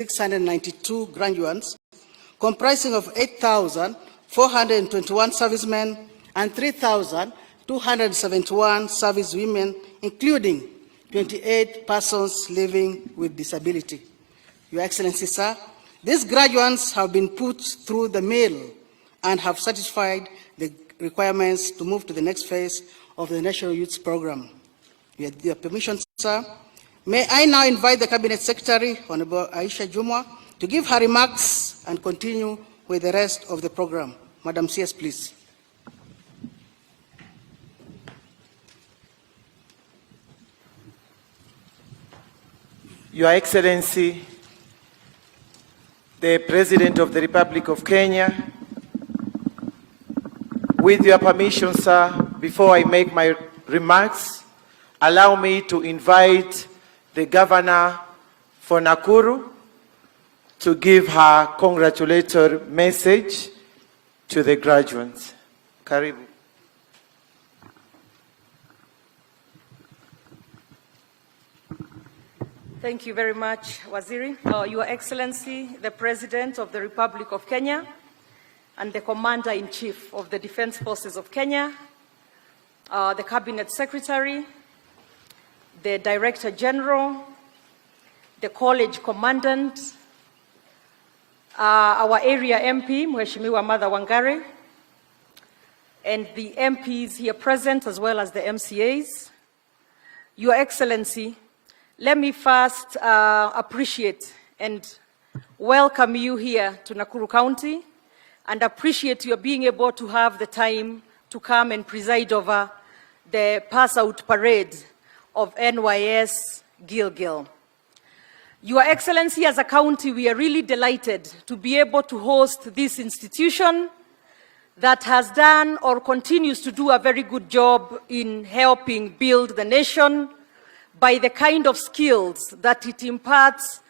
692 graduates, comprising of 8,421 servicemen and 3,271 servicewomen, including 28 persons living with disability. Your Excellency, sir, these graduates have been put through the mill and have satisfied the requirements to move to the next phase of the National Youth Program. With your permission, sir, may I now invite the Cabinet Secretary, Honorable Aisha Jumwa, to give her remarks and continue with the rest of the program. Madam CS, please. Your Excellency, the President of the Republic of Kenya, with your permission, sir, before I make my remarks, allow me to invite the Governor for Nakuru to give her congratulatory message to the graduates. Karibu. Thank you very much, Waziri. Your Excellency, the President of the Republic of Kenya and the Commander-in-Chief of the Defense Forces of Kenya, the Cabinet Secretary, the Director General, the College Commandant, our area MP, Mheshimiwa Martha Wangari, and the MPs here present, as well as the MCAs. Your Excellency, let me first appreciate and welcome you here to Nakuru County, and appreciate your being able to have the time to come and preside over the pass-out parade of NYS Gilgil. Your Excellency, as a county, we are really delighted to be able to host this institution that has done or continues to do a very good job in helping build the nation by the kind of skills that it imparts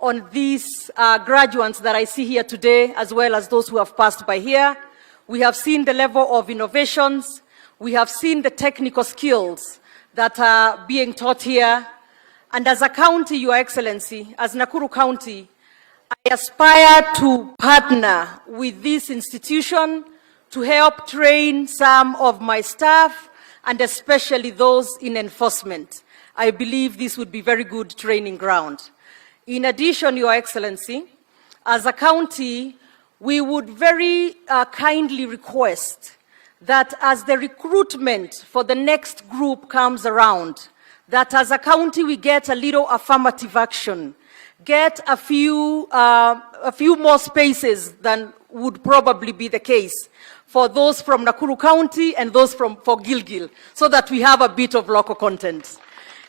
on these graduates that I see here today, as well as those who have passed by here. We have seen the level of innovations. We have seen the technical skills that are being taught here. And as a county, Your Excellency, as Nakuru County, I aspire to partner with this institution to help train some of my staff, and especially those in enforcement. I believe this would be very good training ground. In addition, Your Excellency, as a county, we would very kindly request that as the recruitment for the next group comes around, that as a county we get a little affirmative action, get a few more spaces than would probably be the case for those from Nakuru County and those for Gilgil, so that we have a bit of local content.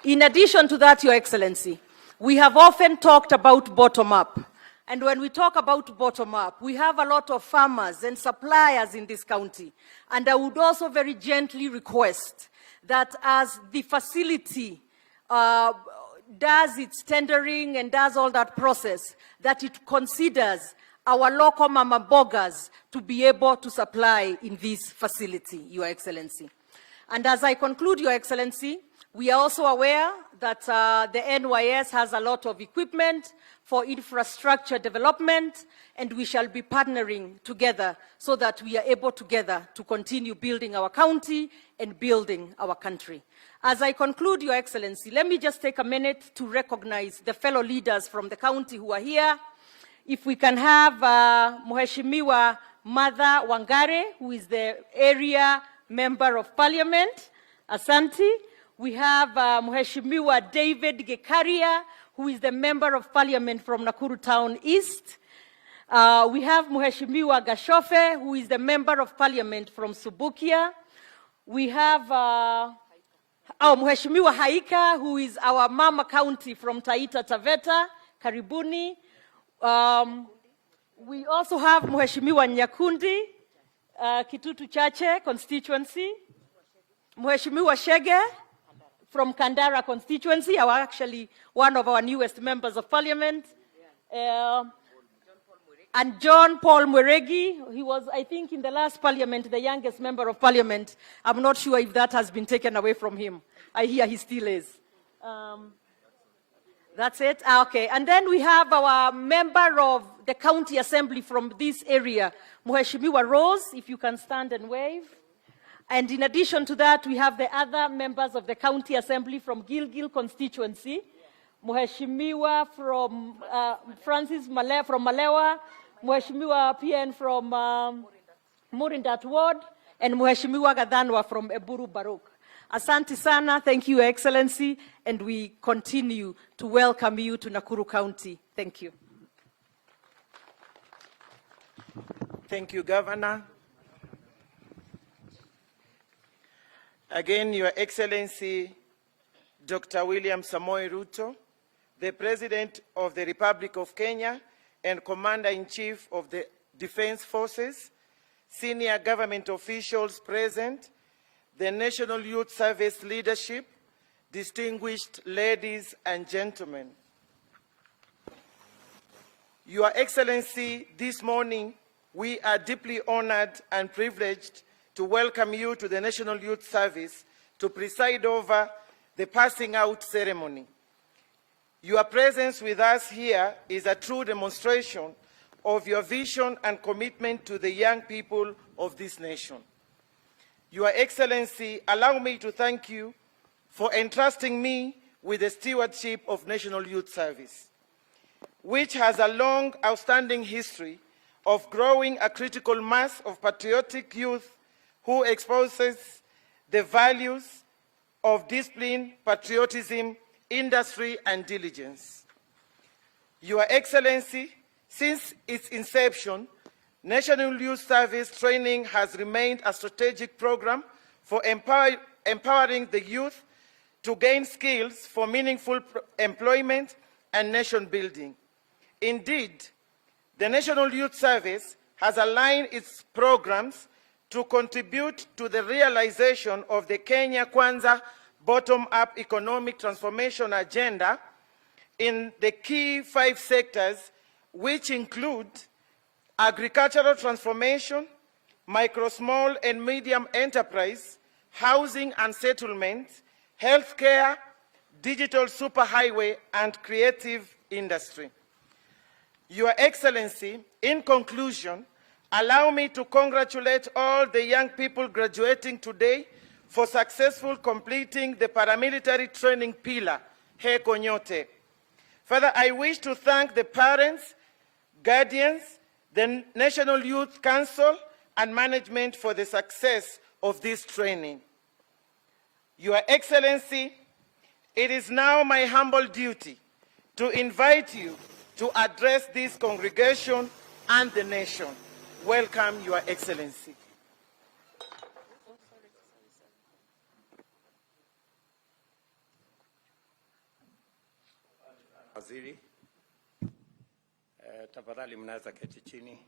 In addition to that, Your Excellency, we have often talked about bottom-up. And when we talk about bottom-up, we have a lot of farmers and suppliers in this county. And I would also very gently request that as the facility does its tendering and does all that process, that it considers our local mama bogas to be able to supply in this facility, Your Excellency. And as I conclude, Your Excellency, we are also aware that the NYS has a lot of equipment for infrastructure development, and we shall be partnering together so that we are able together to continue building our county and building our country. As I conclude, Your Excellency, let me just take a minute to recognize the fellow leaders from the county who are here. If we can have Mheshimiwa Martha Wangari, who is the area member of parliament, Asante. We have Mheshimiwa David Gekaria, who is the member of parliament from Nakuru Town East. We have Mheshimiwa Gashofe, who is the member of parliament from Subukia. We have Mheshimiwa Haika, who is our mama county from Taita Taveta, Karibuni. We also have Mheshimiwa Nyakundi, Kitutu Chache constituency. Mheshimiwa Shege from Kandara constituency, actually one of our newest members of parliament. And John Paul Mweregi, he was, I think, in the last parliament, the youngest member of parliament. I'm not sure if that has been taken away from him. I hear he still is. That's it? Okay. And then we have our member of the county assembly from this area, Mheshimiwa Rose, if you can stand and wave. And in addition to that, we have the other members of the county assembly from Gilgil constituency, Mheshimiwa from Francis Male from Malewa, Mheshimiwa PN from Murindat Ward, and Mheshimiwa Gadanwa from Eburu Baruk. Asante sana, thank you, Excellency, and we continue to welcome you to Nakuru County. Thank you. Thank you, Governor. Again, Your Excellency, Dr. William Samoei Ruto, the President of the Republic of Kenya and Commander-in-Chief of the Defense Forces, senior government officials present, the National Youth Service leadership, distinguished ladies and gentlemen. Your Excellency, this morning, we are deeply honored and privileged to welcome you to the National Youth Service to preside over the passing out ceremony. Your presence with us here is a true demonstration of your vision and commitment to the young people of this nation. Your Excellency, allow me to thank you for entrusting me with the stewardship of National Youth Service, which has a long, outstanding history of growing a critical mass of patriotic youth who exposes the values of discipline, patriotism, industry, and diligence. Your Excellency, since its inception, National Youth Service training has remained a strategic program for empowering the youth to gain skills for meaningful employment and nation building. Indeed, the National Youth Service has aligned its programs to contribute to the realization of the Kenya Kwanza bottom-up economic transformation agenda in the key 5 sectors, which include agricultural transformation, micro, small, and medium enterprise, housing and settlement, healthcare, digital superhighway, and creative industry. Your Excellency, in conclusion, allow me to congratulate all the young people graduating today for successful completing the paramilitary training pillar, Heko Nyote. Further, I wish to thank the parents, guardians, the National Youth Council, and management for the success of this training. Your Excellency, it is now my humble duty to invite you to address this congregation and the nation. Welcome, Your Excellency. Waziri, tafadhali mnaweza keti chini.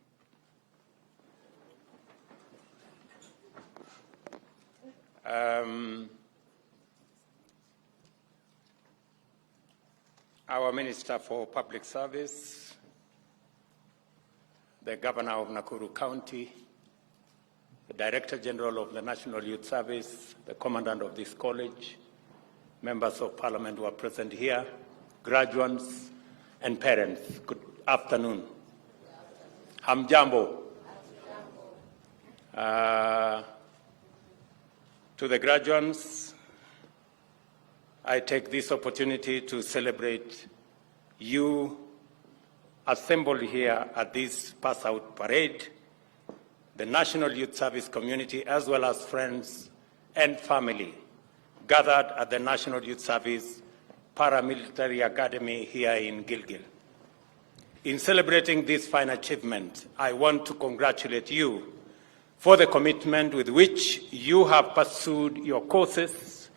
Our Minister for Public Service, the Governor of Nakuru County, the Director General of the National Youth Service, the Commandant of this college, members of Parliament who are present here, graduates and parents, good afternoon. Hamjambo. To the graduates, I take this opportunity to celebrate you assembled here at this pass-out parade, the National Youth Service community, as well as friends and family gathered at the National Youth Service Paramilitary Academy here in Gilgil. In celebrating this fine achievement, I want to congratulate you for the commitment with which you have pursued your courses,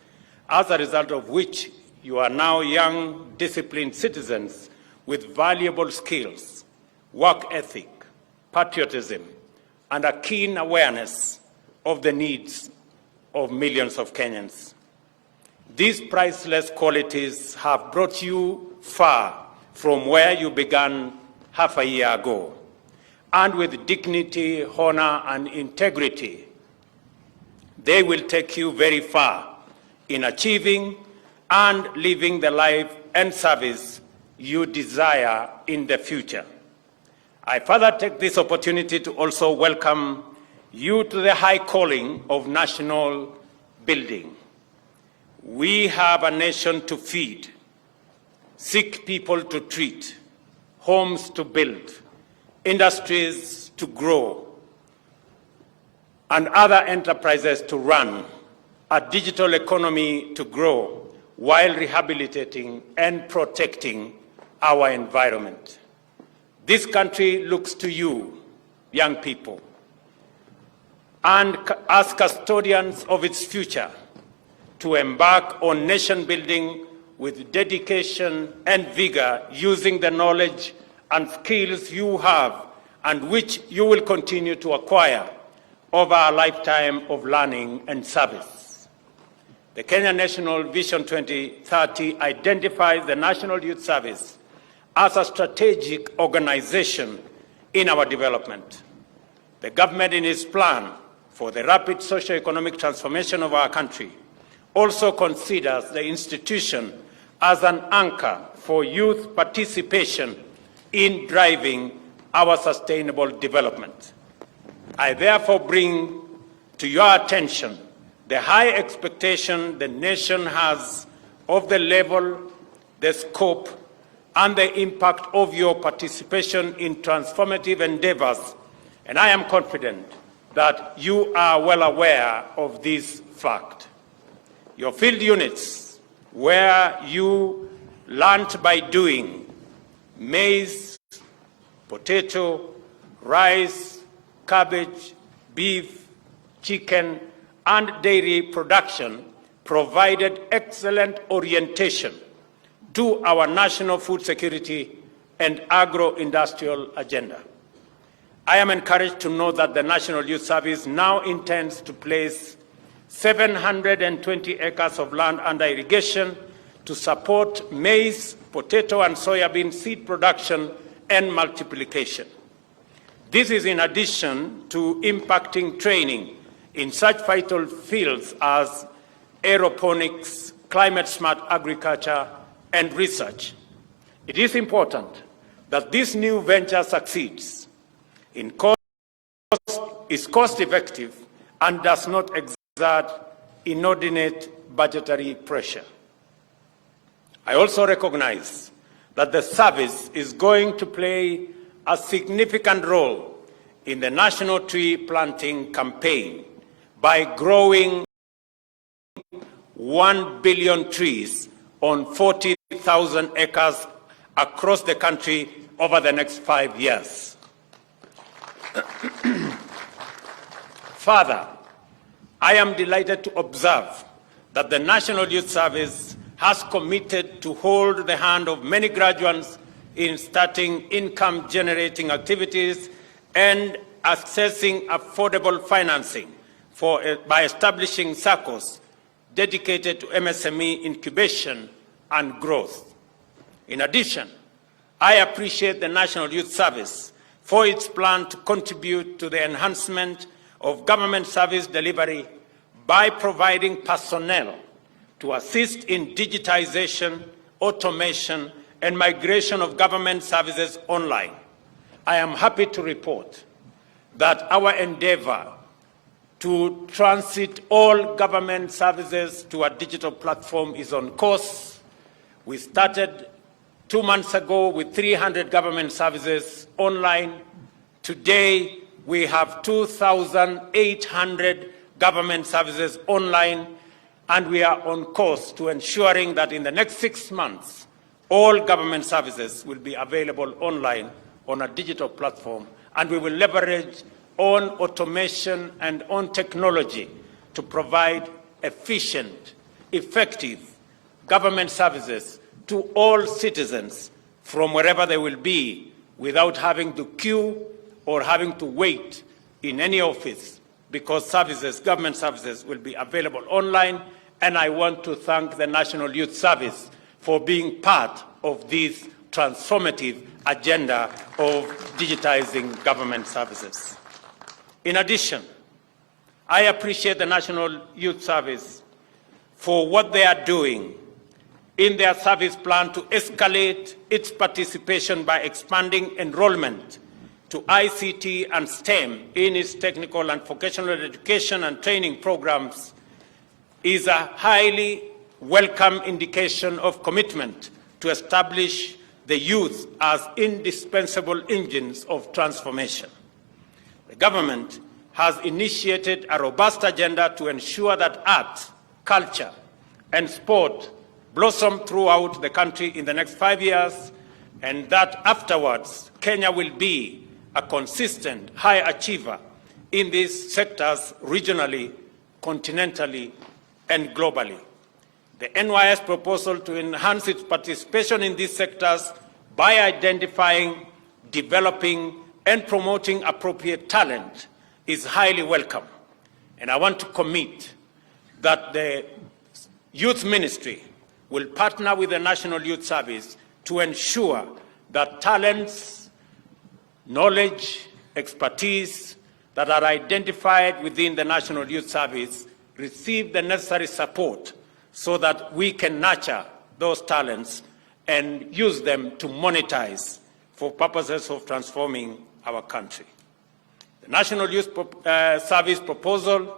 as a result of which you are now young, disciplined citizens with valuable skills, work ethic, patriotism, and a keen awareness of the needs of millions of Kenyans. These priceless qualities have brought you far from where you began half a year ago. And with dignity, honor, and integrity, they will take you very far in achieving and living the life and service you desire in the future. I further take this opportunity to also welcome you to the high calling of national building. We have a nation to feed, sick people to treat, homes to build, industries to grow, and other enterprises to run, a digital economy to grow, while rehabilitating and protecting our environment. This country looks to you, young people, and as custodians of its future, to embark on nation building with dedication and vigor, using the knowledge and skills you have and which you will continue to acquire over a lifetime of learning and service. The Kenya National Vision 2030 identifies the National Youth Service as a strategic organization in our development. The government, in its plan for the rapid socio-economic transformation of our country, also considers the institution as an anchor for youth participation in driving our sustainable development. I therefore bring to your attention the high expectation the nation has of the level, the scope, and the impact of your participation in transformative endeavors, and I am confident that you are well aware of this fact. Your field units, where you learned by doing, maize, potato, rice, cabbage, beef, chicken, and dairy production, provided excellent orientation to our national food security and agro-industrial agenda. I am encouraged to know that the National Youth Service now intends to place 720 acres of land under irrigation to support maize, potato, and soybean seed production and multiplication. This is in addition to impacting training in such vital fields as aeroponics, climate-smart agriculture, and research. It is important that this new venture succeeds, is cost-effective, and does not exert inordinate budgetary pressure. I also recognize that the service is going to play a significant role in the national tree planting campaign by growing 1 billion trees on 40,000 acres across the country over the next 5 years. Further, I am delighted to observe that the National Youth Service has committed to hold the hand of many graduates in starting income-generating activities and accessing affordable financing by establishing SACCOs dedicated to MSME incubation and growth. In addition, I appreciate the National Youth Service for its plan to contribute to the enhancement of government service delivery by providing personnel to assist in digitization, automation, and migration of government services online. I am happy to report that our endeavor to transit all government services to a digital platform is on course. We started 2 months ago with 300 government services online. Today, we have 2,800 government services online, and we are on course to ensuring that in the next 6 months, all government services will be available online on a digital platform, and we will leverage on automation and on technology to provide efficient, effective government services to all citizens from wherever they will be without having to queue or having to wait in any office, because services, government services, will be available online. And I want to thank the National Youth Service for being part of this transformative agenda of digitizing government services. In addition, I appreciate the National Youth Service for what they are doing in their service plan to escalate its participation by expanding enrollment to ICT and STEM in its technical and vocational education and training programs is a highly welcome indication of commitment to establish the youth as indispensable engines of transformation. The government has initiated a robust agenda to ensure that arts, culture, and sport blossom throughout the country in the next 5 years, and that afterwards Kenya will be a consistent high achiever in these sectors regionally, continentally, and globally. The NYS proposal to enhance its participation in these sectors by identifying, developing, and promoting appropriate talent is highly welcome. And I want to commit that the Youth Ministry will partner with the National Youth Service to ensure that talents, knowledge, expertise that are identified within the National Youth Service receive the necessary support so that we can nurture those talents and use them to monetize for purposes of transforming our country. The National Youth Service proposal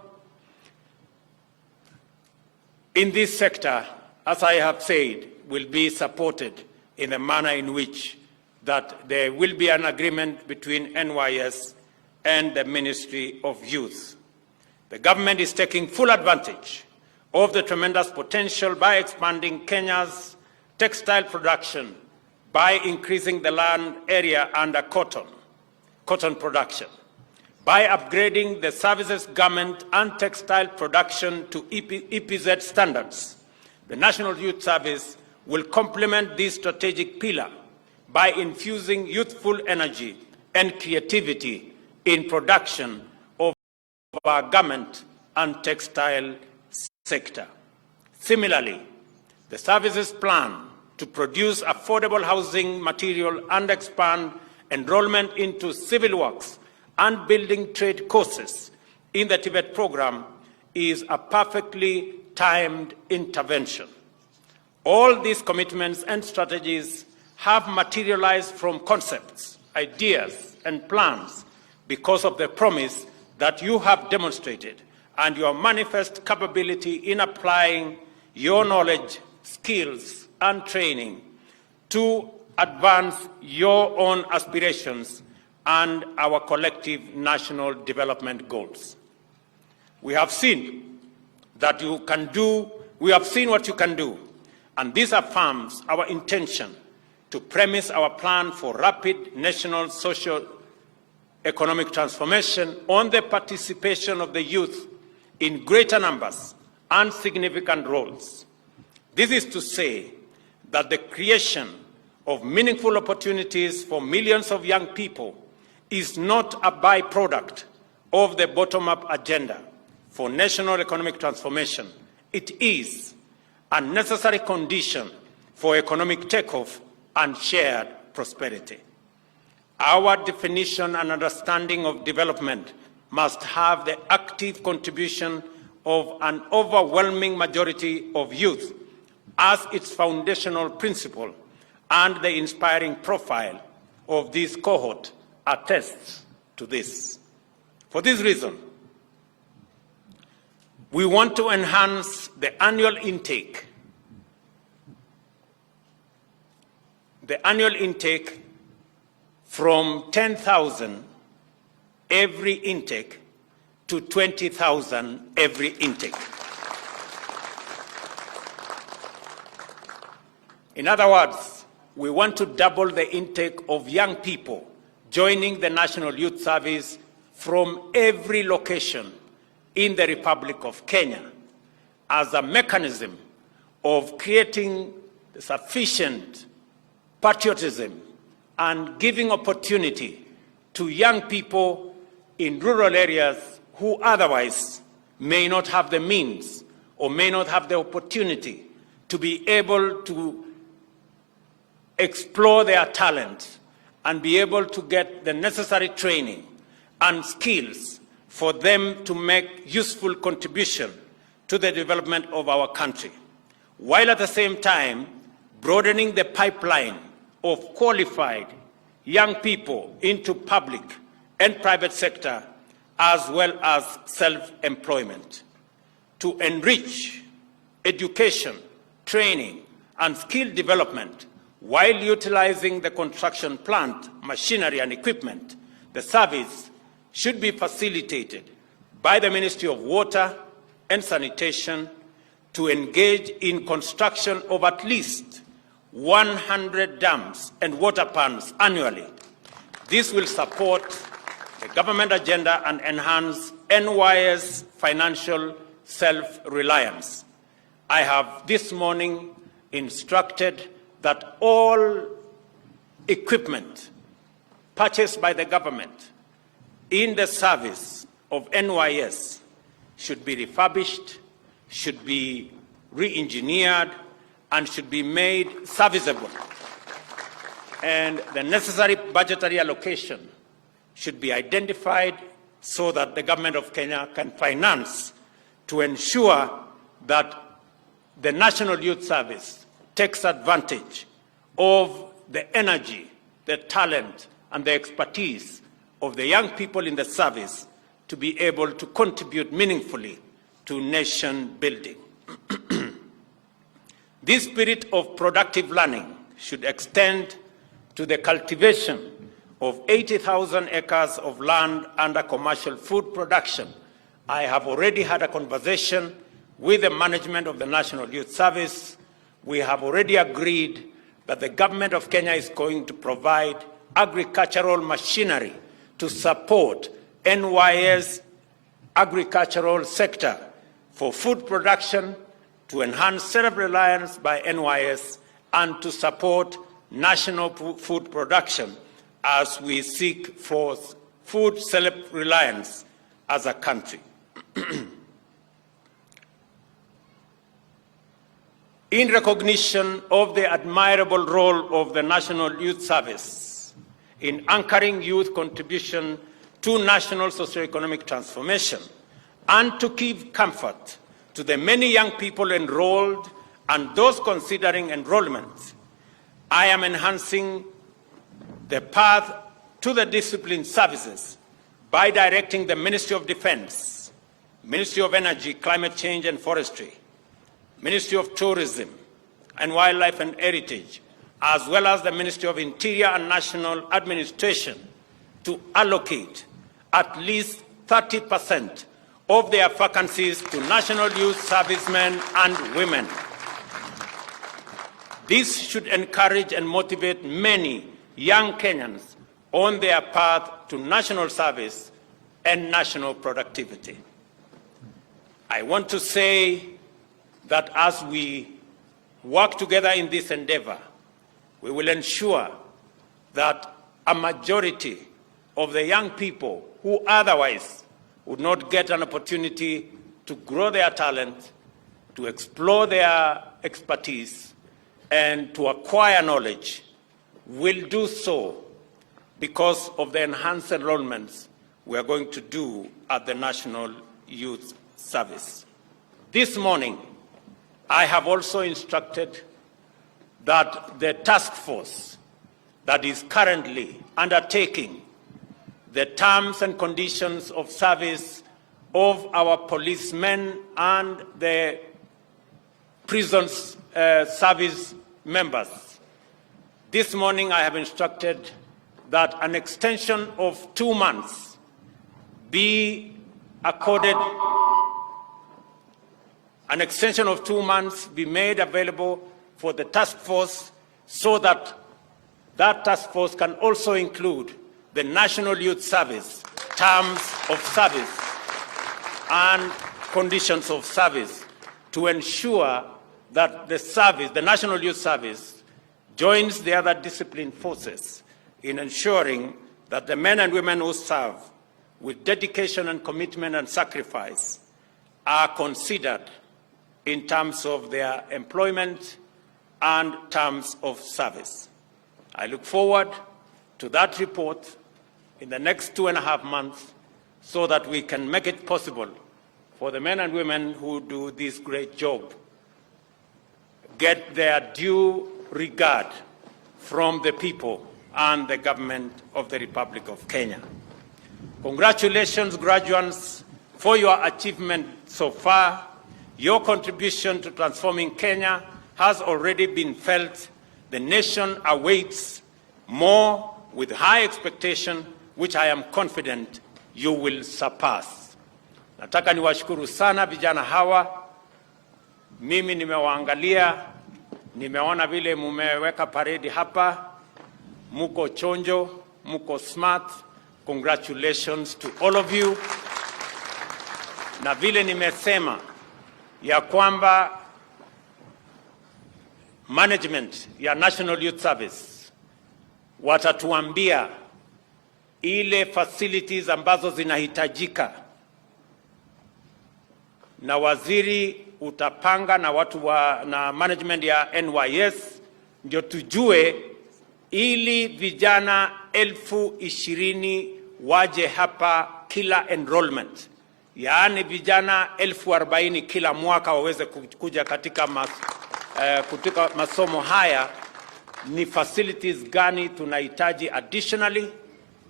in this sector, as I have said, will be supported in a manner in which that there will be an agreement between NYS and the Ministry of Youth. The government is taking full advantage of the tremendous potential by expanding Kenya's textile production by increasing the land area under cotton production, by upgrading the services, garment, and textile production to EPZ standards. The National Youth Service will complement this strategic pillar by infusing youthful energy and creativity in production of our garment and textile sector. Similarly, the services plan to produce affordable housing material and expand enrollment into civil works and building trade courses in the Tibet program is a perfectly timed intervention. All these commitments and strategies have materialized from concepts, ideas, and plans because of the promise that you have demonstrated and your manifest capability in applying your knowledge, skills, and training to advance your own aspirations and our collective national development goals. We have seen that you can do, we have seen what you can do, and this affirms our intention to premise our plan for rapid national socio-economic transformation on the participation of the youth in greater numbers and significant roles. This is to say that the creation of meaningful opportunities for millions of young people is not a byproduct of the bottom-up agenda for national economic transformation. It is a necessary condition for economic takeoff and shared prosperity. Our definition and understanding of development must have the active contribution of an overwhelming majority of youth as its foundational principle, and the inspiring profile of this cohort attests to this. For this reason, we want to enhance the annual intake. The annual intake from 10,000 every intake to 20,000 every intake. In other words, we want to double the intake of young people joining the National Youth Service from every location in the Republic of Kenya as a mechanism of creating sufficient patriotism and giving opportunity to young people in rural areas who otherwise may not have the means or may not have the opportunity to be able to explore their talent and be able to get the necessary training and skills for them to make useful contribution to the development of our country. while at the same time broadening the pipeline of qualified young people into public and private sector, as well as self-employment, to enrich education, training, and skill development while utilizing the construction plant, machinery, and equipment. The service should be facilitated by the Ministry of Water and Sanitation to engage in construction of at least 100 dams and water pans annually. This will support the government agenda and enhance NYS financial self-reliance. I have this morning instructed that all equipment purchased by the government in the service of NYS should be refurbished, should be re-engineered, and should be made serviceable. And the necessary budgetary allocation should be identified so that the government of Kenya can finance to ensure that the National Youth Service takes advantage of the energy, the talent, and the expertise of the young people in the service to be able to contribute meaningfully to nation building. This spirit of productive learning should extend to the cultivation of 80,000 acres of land under commercial food production. I have already had a conversation with the management of the National Youth Service. We have already agreed that the government of Kenya is going to provide agricultural machinery to support NYS agricultural sector for food production, to enhance self-reliance by NYS, and to support national food production as we seek for food self-reliance as a country. In recognition of the admirable role of the National Youth Service in anchoring youth contribution to national socioeconomic transformation, and to give comfort to the many young people enrolled and those considering enrollment, I am enhancing the path to the discipline services by directing the Ministry of Defense, Ministry of Energy, Climate Change and Forestry, Ministry of Tourism and Wildlife and Heritage, as well as the Ministry of Interior and National Administration to allocate at least 30% of their vacancies to National Youth Servicemen and women. This should encourage and motivate many young Kenyans on their path to national service and national productivity. I want to say that as we work together in this endeavor, we will ensure that a majority of the young people who otherwise would not get an opportunity to grow their talent, to explore their expertise, and to acquire knowledge will do so because of the enhanced enrollments we are going to do at the National Youth Service. This morning, I have also instructed that the task force that is currently undertaking the terms and conditions of service of our policemen and the prisons service members. This morning I have instructed that an extension of 2 months be accorded, an extension of 2 months be made available for the task force so that that task force can also include the National Youth Service, terms of service and conditions of service to ensure that the service, the National Youth Service, joins the other discipline forces in ensuring that the men and women who serve with dedication and commitment and sacrifice are considered in terms of their employment and terms of service. I look forward to that report in the next 2.5 months so that we can make it possible for the men and women who do this great job get their due regard from the people and the government of the Republic of Kenya. Congratulations, graduates, for your achievement so far. Your contribution to transforming Kenya has already been felt. The nation awaits more with high expectation, which I am confident you will surpass. Nataka niwashukuru sana vijana hawa. Mimi nimewaangalia, nimeona vile mumeweka paredi hapa. Muko chonjo, muko smart. Congratulations to all of you. Na vile nimesema ya kwamba management ya National Youth Service watatuambia ile facilities ambazo zinahitajika, na waziri utapanga na watu na management ya NYS ndio tujue, ili vijana 20,000 waje hapa kila enrollment, yaani vijana 40,000 kila mwaka waweze kuja katika masomo haya. Ni facilities gani tunahitaji additionally,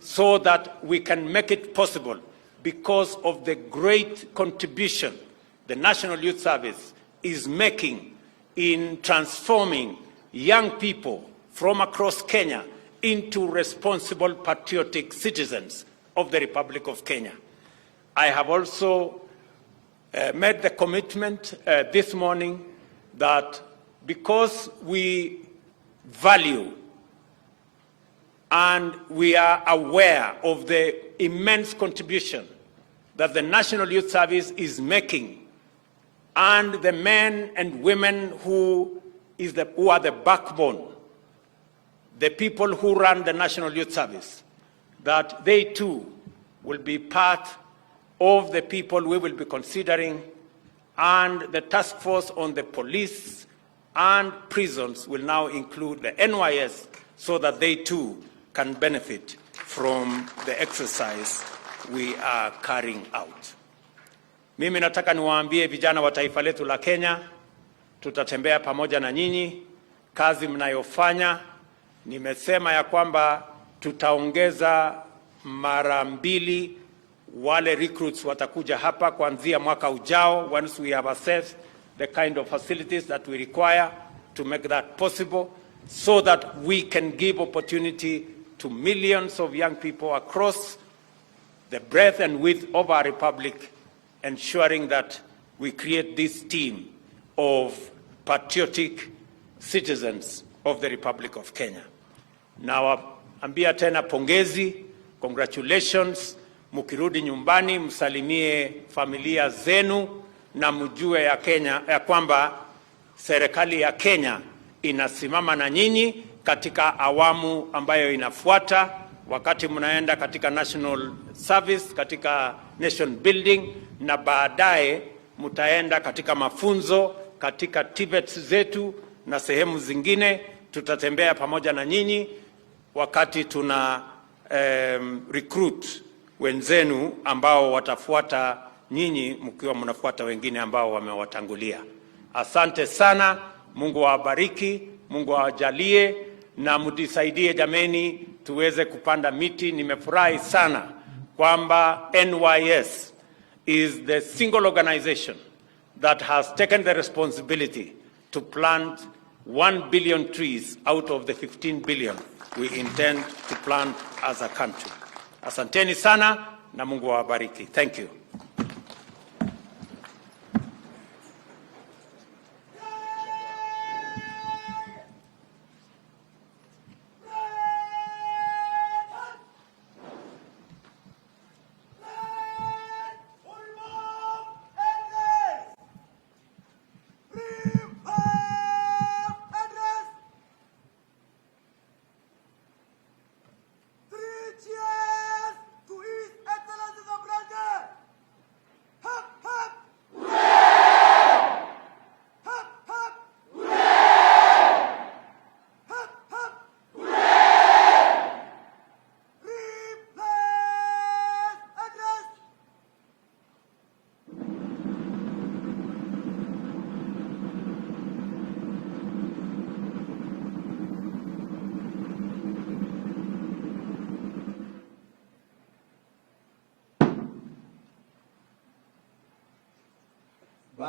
so that we can make it possible, because of the great contribution the National Youth Service is making in transforming young people from across Kenya into responsible, patriotic citizens of the Republic of Kenya. I have also made the commitment this morning that because we value and we are aware of the immense contribution that the National Youth Service is making, and the men and women who are the backbone, the people who run the National Youth Service, that they too will be part of the people we will be considering, and the task force on the police and prisons will now include the NYS, so that they too can benefit from the exercise we are carrying out. Mimi nataka niwaambie vijana wa taifa letu la Kenya, tutatembea pamoja na nyinyi. Kazi mnayofanya, nimesema ya kwamba tutaongeza mara 2 wale recruits watakuja hapa kuanzia mwaka ujao, once we have assessed the kind of facilities that we require to make that possible, so that we can give opportunity to millions of young people across the breadth and width of our republic, ensuring that we create this team of patriotic citizens of the Republic of Kenya. Now, ambia tena pongezi, congratulations. Mukirudi nyumbani msalimie familia zenu, na mjue ya kwamba serikali ya Kenya inasimama na nyinyi katika awamu ambayo inafuata, wakati mnaenda katika national service, katika nation building, na baadaye mtaenda katika mafunzo katika TVETs zetu na sehemu zingine. Tutatembea pamoja na nyinyi wakati tuna recruit wenzenu ambao watafuata nyinyi, mkiwa mnafuata wengine ambao wamewatangulia. Asante sana, Mungu awabariki, Mungu awajalie, na mtusaidie jameni tuweze kupanda miti. Nimefurahi sana kwamba NYS is the single organization that has taken the responsibility to plant 1 billion trees out of the 15 billion we intend to plant as a country. Asanteni sana na Mungu awabariki. Thank you.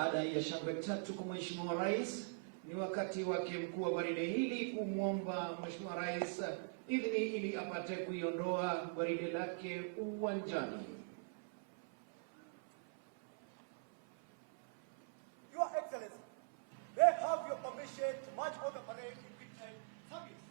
Baada ya shangwe tatu kwa Mheshimiwa Rais, ni wakati wake mkuu wa gwaride hili kumwomba Mheshimiwa Rais idhini ili apate kuiondoa gwaride lake uwanjani. Your Excellency, they have your permission to march on the parade in midnight service.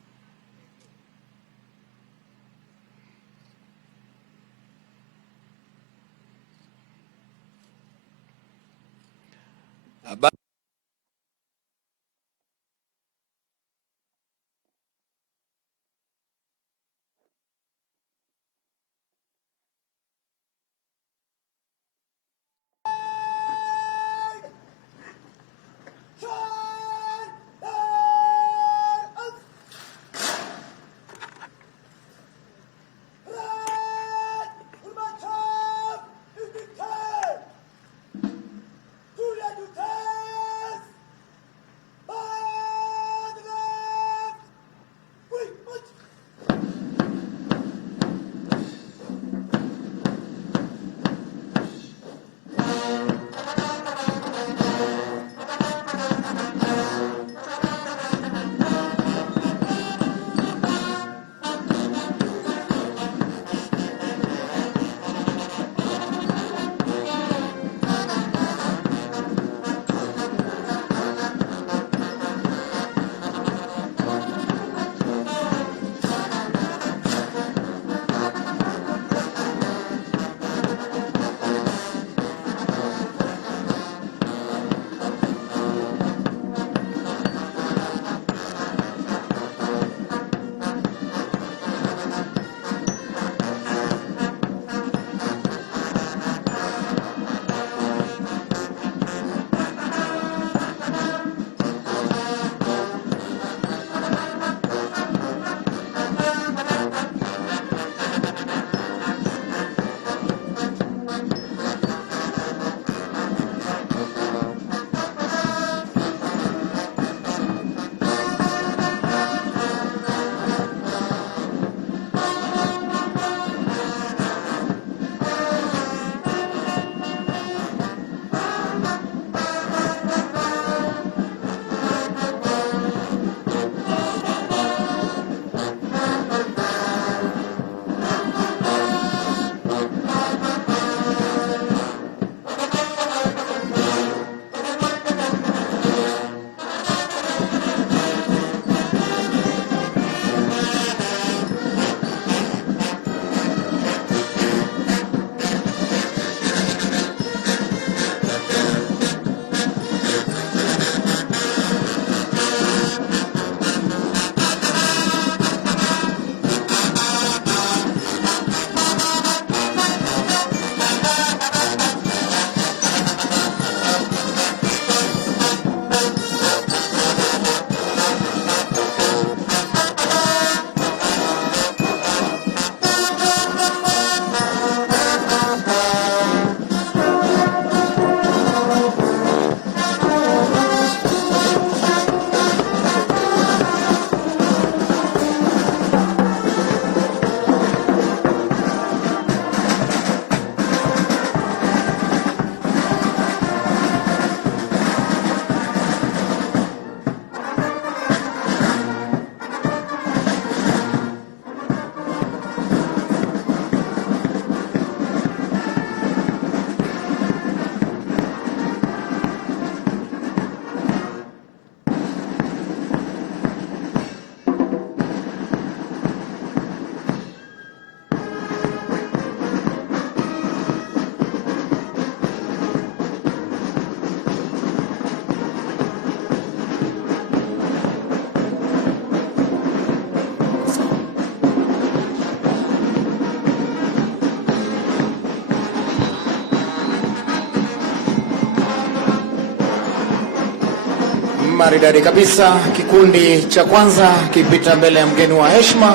Maridadi kabisa, kikundi cha kwanza kipita mbele ya mgeni wa heshima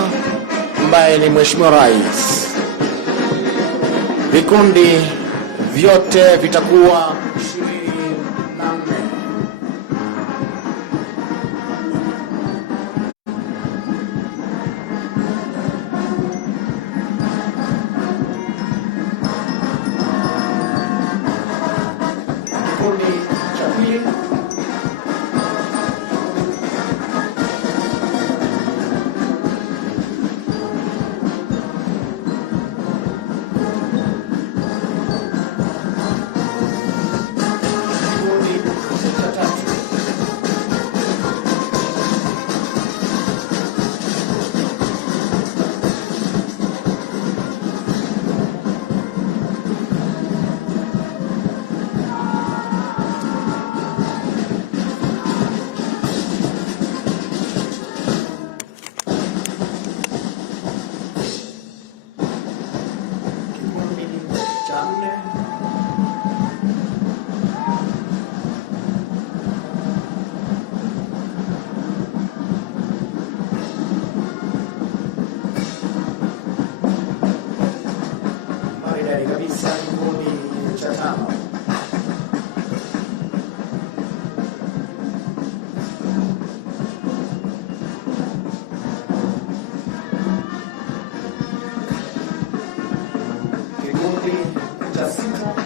ambaye ni Mheshimiwa Rais. Vikundi vyote vitakuwa 24. Kikundi tayari kabisa kikundi cha 5. Kikundi cha 6.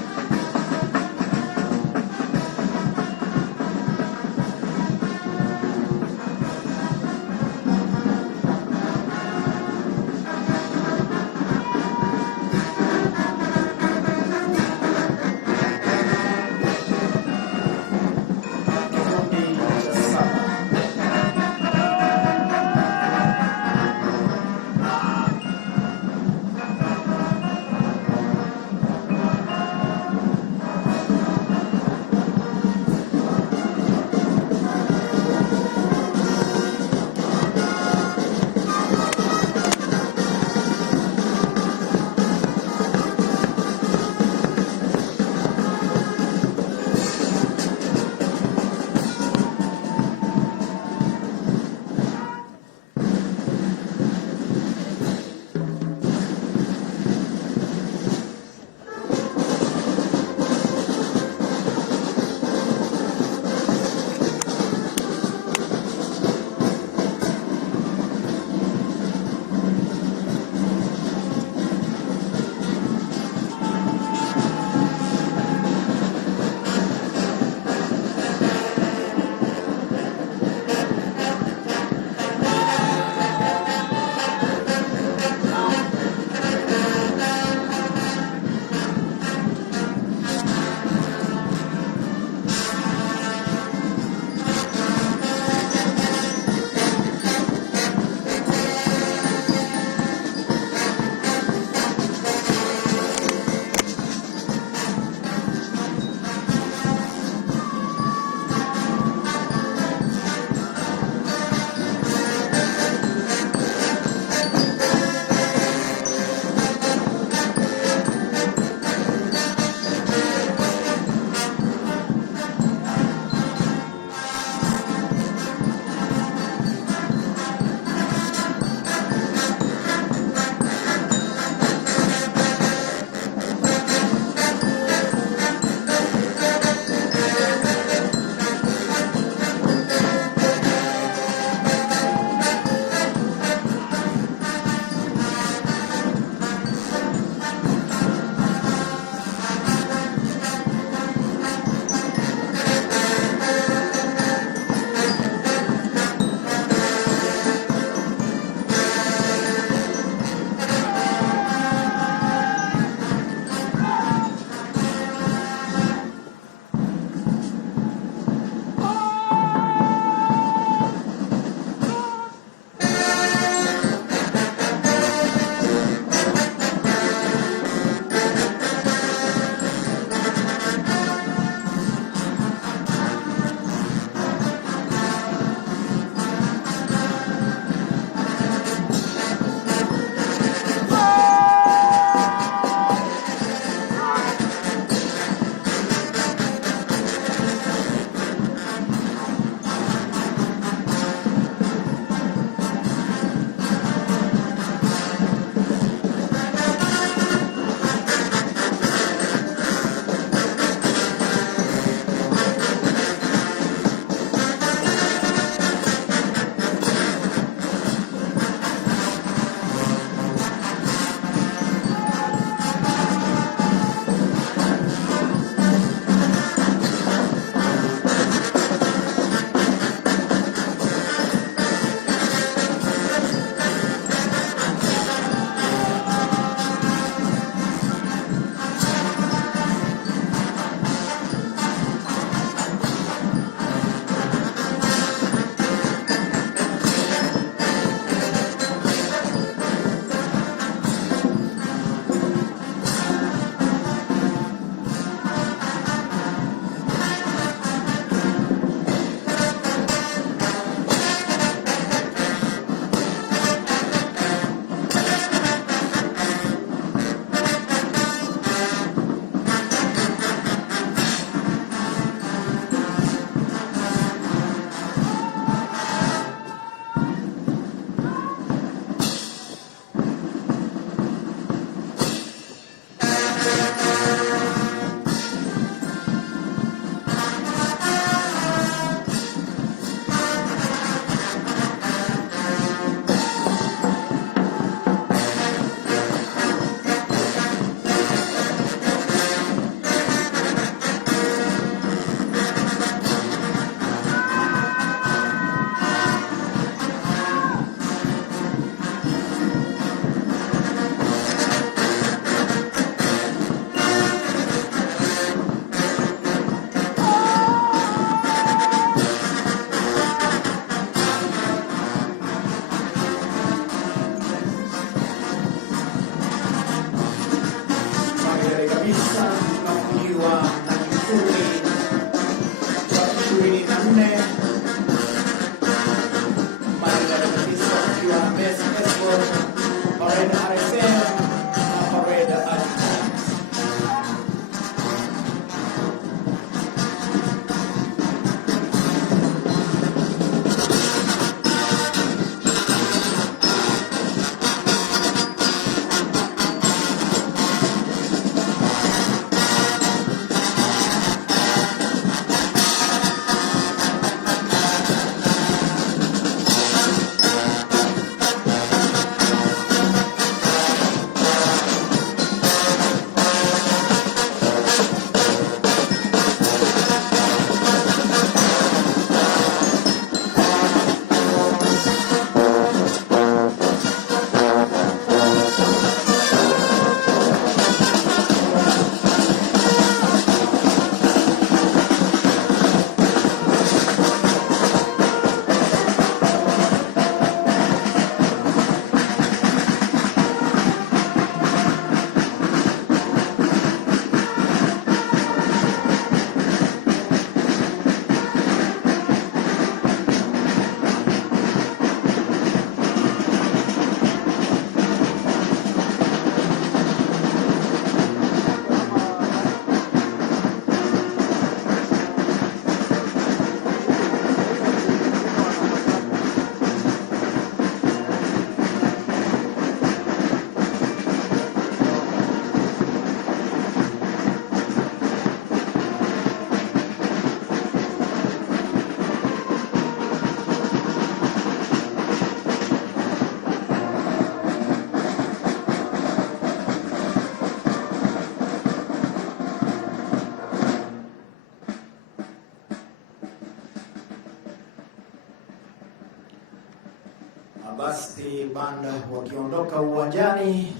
Basi banda wakiondoka uwanjani,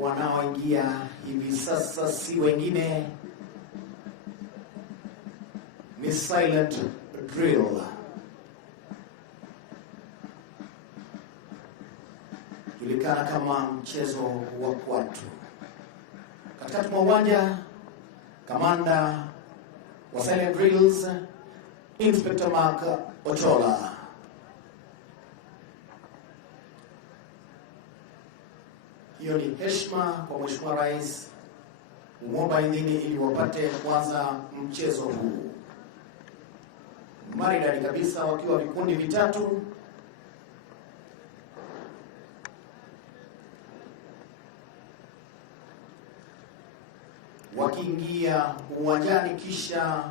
wanaoingia hivi sasa si wengine ni silent drill. Julikana kama mchezo wa kwatu. Katikati mwa uwanja, kamanda wa silent drills Inspector Mark Ochola. Hiyo ni heshima kwa Mheshimiwa Rais kumwomba idhini ili wapate kuanza mchezo huu. Maridadi kabisa wakiwa vikundi vitatu. Wakiingia uwanjani kisha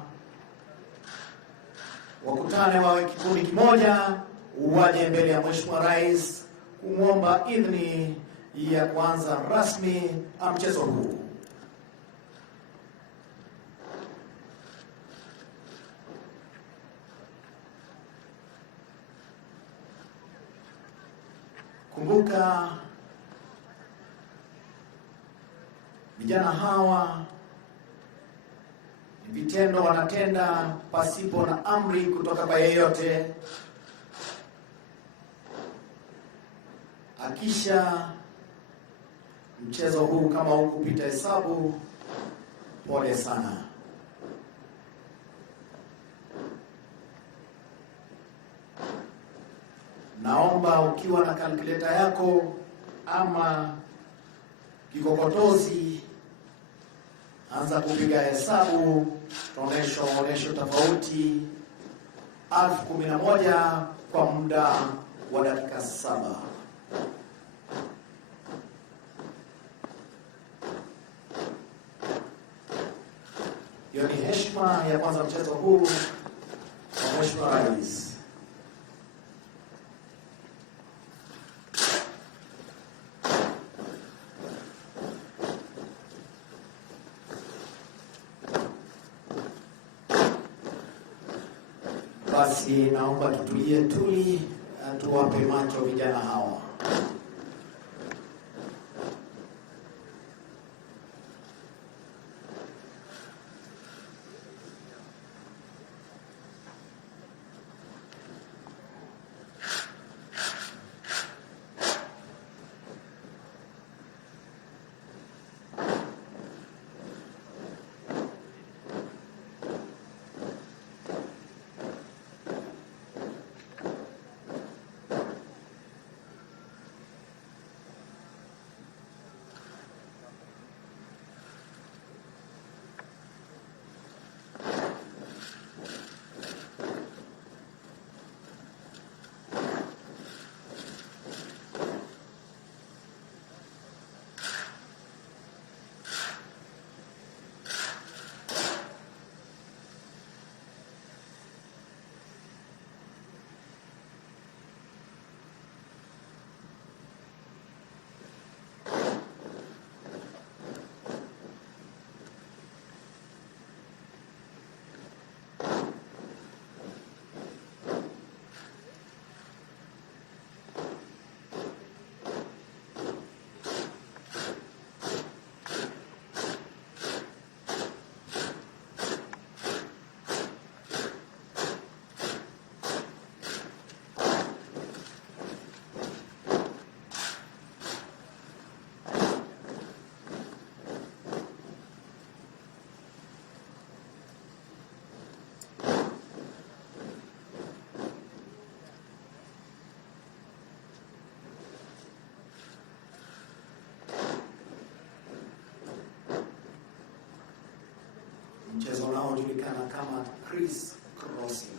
wakutane wawe kikundi kimoja, uwaje mbele ya Mheshimiwa Rais kumwomba idhini ya kuanza rasmi mchezo huu. Kumbuka vijana hawa ni vitendo wanatenda pasipo na amri kutoka kwa yeyote. Akisha mchezo huu kama hukupita hesabu, pole sana. Naomba ukiwa na calculator yako ama kikokotozi, anza kupiga hesabu, tuonesho tofauti 11,000 kwa muda wa dakika 7. Hiyo ni heshima ya kwanza mchezo huu wa Mheshimiwa Rais. Basi naomba tutulie tuli, tuwape macho vijana hawa. Mchezo unaojulikana kama criss crossing.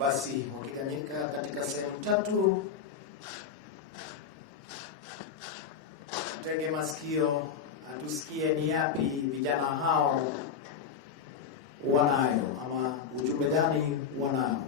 Basi wakigawanyika katika sehemu tatu, tege masikio atusikie ni yapi vijana hao wanayo ama ujumbe gani wanao.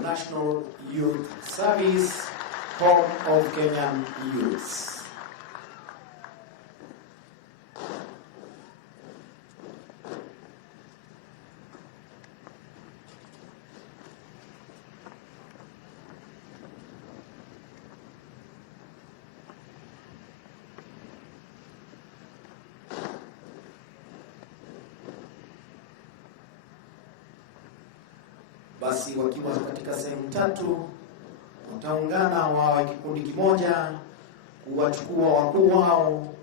National Youth Service, Home of Kenyan Youths. Basi wakiwa katika sehemu tatu, wataungana wawe kikundi kimoja kuwachukua wakuu wao,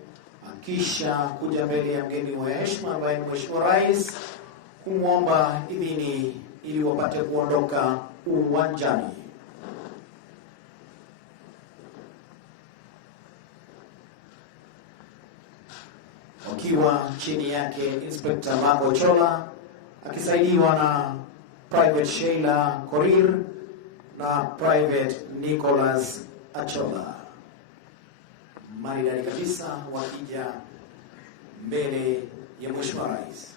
kisha kuja mbele ya mgeni wa heshima ambaye ni Mheshimiwa Rais kumwomba idhini ili wapate kuondoka uwanjani. Wakiwa chini yake Inspector Mango Chola akisaidiwa na Private Sheila Korir na Private Nicholas Achola. Maridadi kabisa wakija mbele ya Mheshimiwa Rais.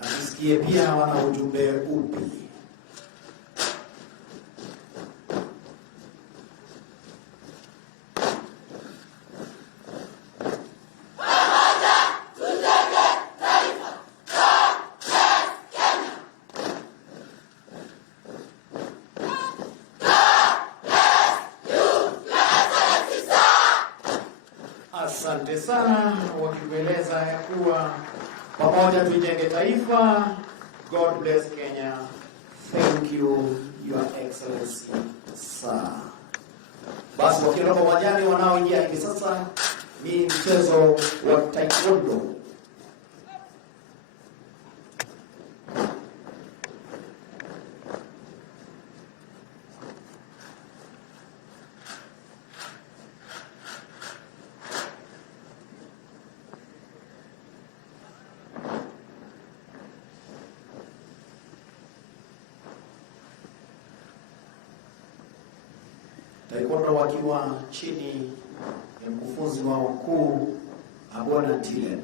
Tusikie pia wana ujumbe upi. Asante sana wakitueleza ya kuwa pamoja tujenge taifa. God bless Kenya. Thank you, Your Excellency, sir. Basi wakiondoka uwanjani, wanaoingia hivi sasa ni mchezo wa taekwondo. Taekwondo wakiwa chini ya mkufunzi wao mkuu Abona Tilen.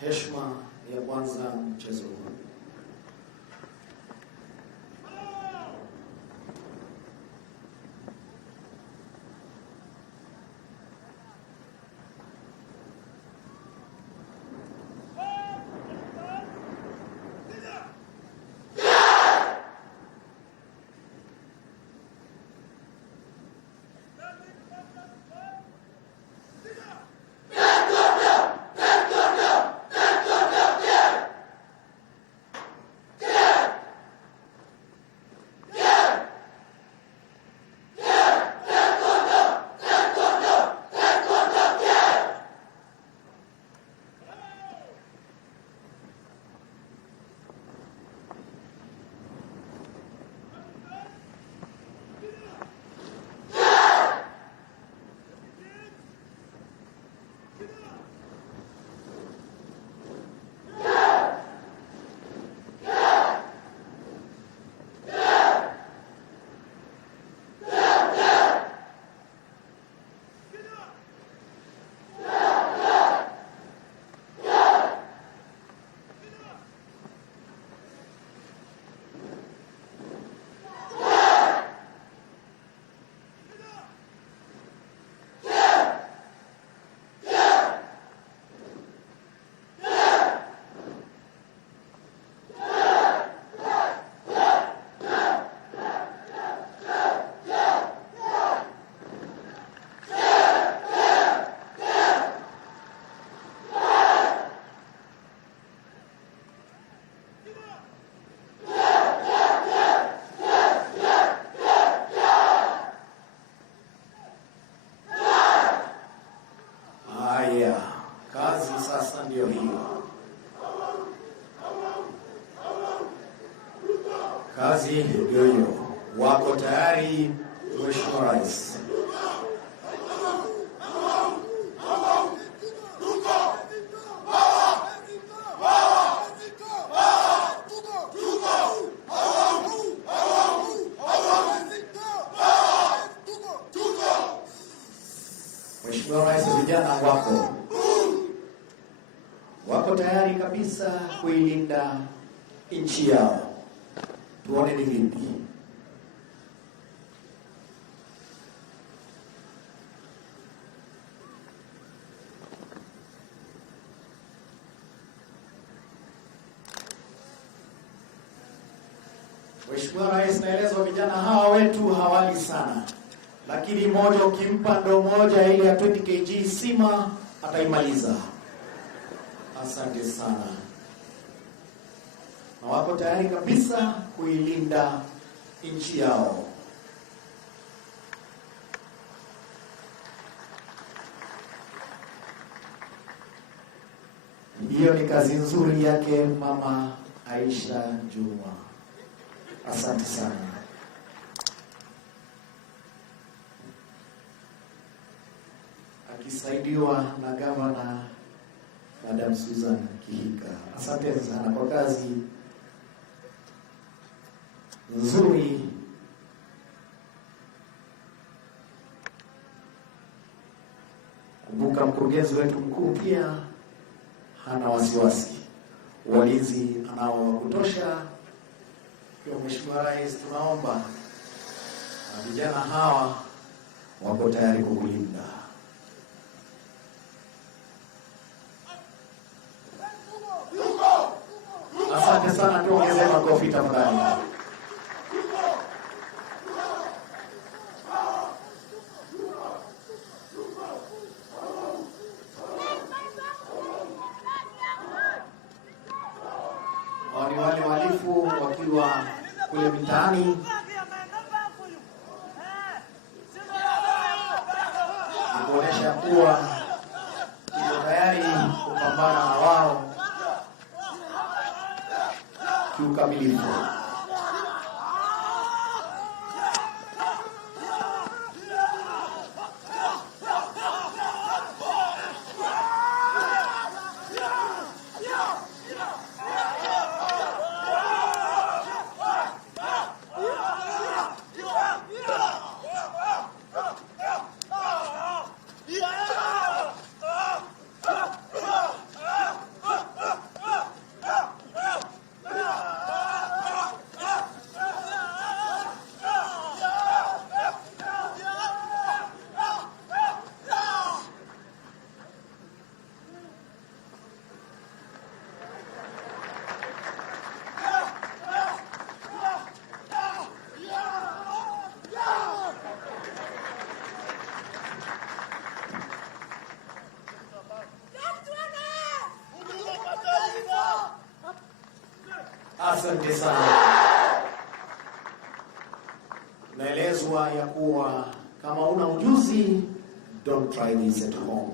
Heshima ya kwanza mchezo huu. Kazi ndio hiyo. Wako tayari, Mheshimiwa Rais? Mheshimiwa Rais, vijana wako tayari kabisa kuilinda nchi yao. Tuone ni vipi. Mheshimiwa Rais, naelezwa vijana hawa wetu hawali sana, lakini mmoja ukimpa ndo moja ile ya 20 kg sima ataimaliza. Asante sana. Na wako tayari kabisa kuilinda nchi yao. Hiyo ni kazi nzuri yake Mama Aisha Juma. Asante sana. Akisaidiwa na Gavana Madam Susan Kihika. Asante sana kwa kazi nzuri. Kumbuka mkurugenzi wetu mkuu pia hana wasiwasi, walinzi anao wa kutosha. Kwa Mheshimiwa Rais, tunaomba na vijana hawa wako tayari kukulinda. Asante sana, tuongeze makofi tafadhali. Ni wale walifu wakiwa kule mitaani kuonesha kuwa iko tayari kupambana na wao kiukamilifu. Asante sana. Naelezwa ya kuwa kama una ujuzi, don't try this at home.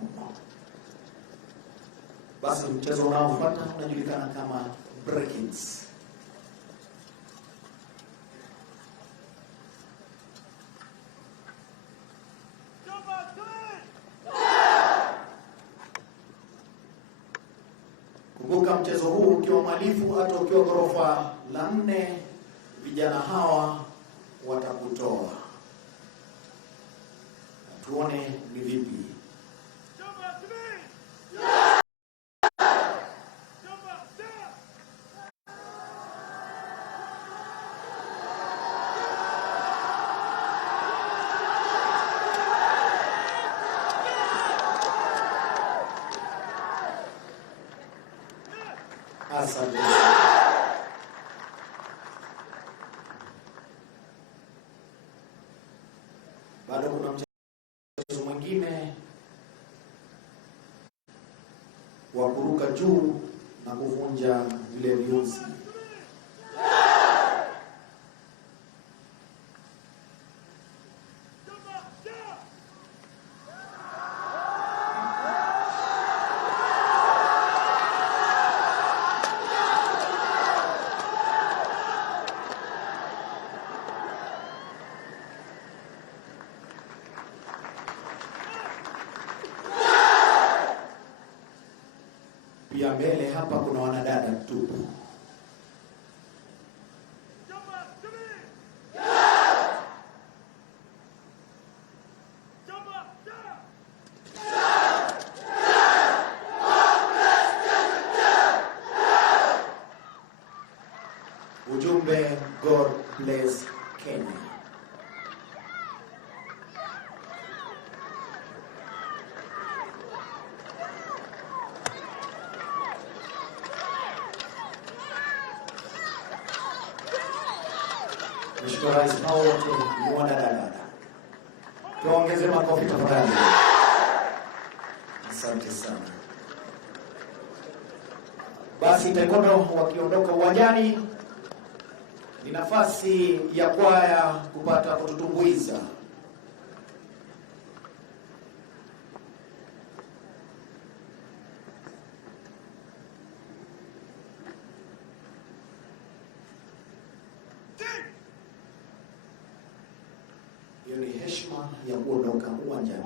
Basi mchezo unaofuata unajulikana kama break-ins. Kumbuka mchezo huu ukiwa malifu hata ukiwa ghorofa la 4, vijana hawa watakutoa. Tuone ni vipi. Asante. Bado kuna mchezo mwingine wa kuruka juu na kuvunja vile viunzi. Pia mbele hapa kuna wanadada tupu. Ujumbe, God bless Kenya. Mheshimiwa Rais, hao wote ni wanadada. Tuongeze makofi tafadhali. Asante sana. Basi taekwondo wakiondoka uwanjani, ni nafasi ya kwaya kupata kututumbuiza. Hiyo ni heshima ya kuondoka uwanjani.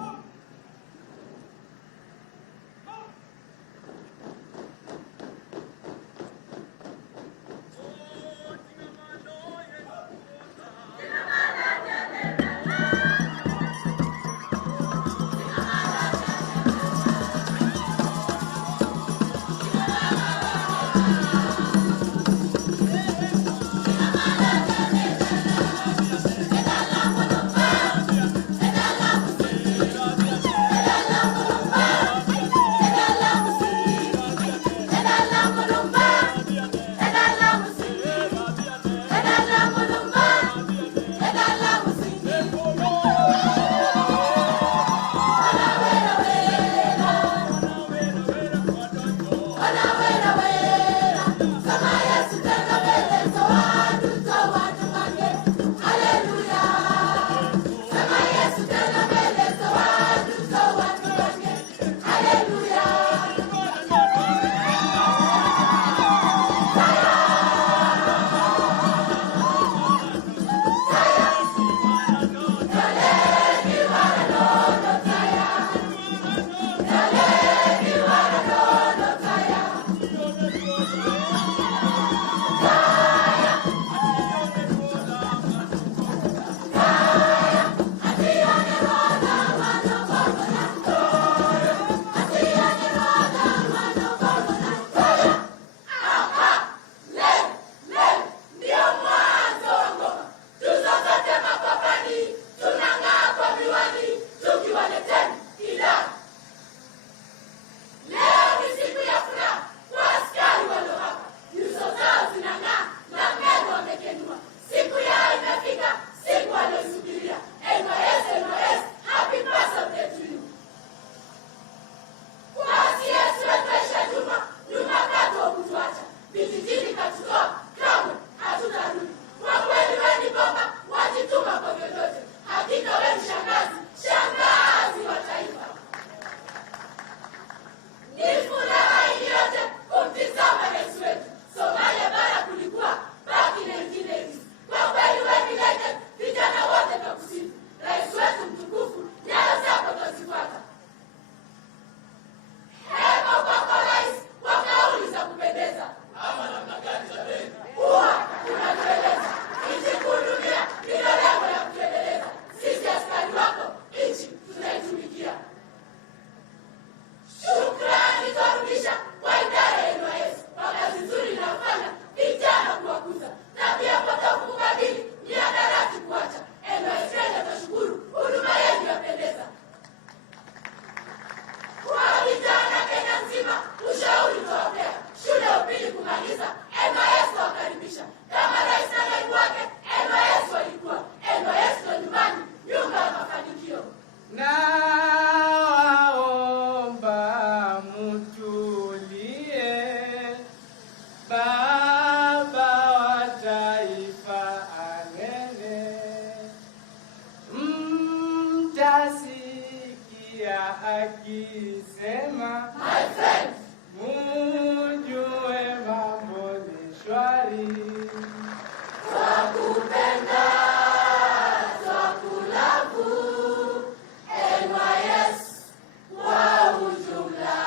akisema, my friend, mujue mambo ni shwari. Twakupenda, twakulavu, NYS kwa ujumla.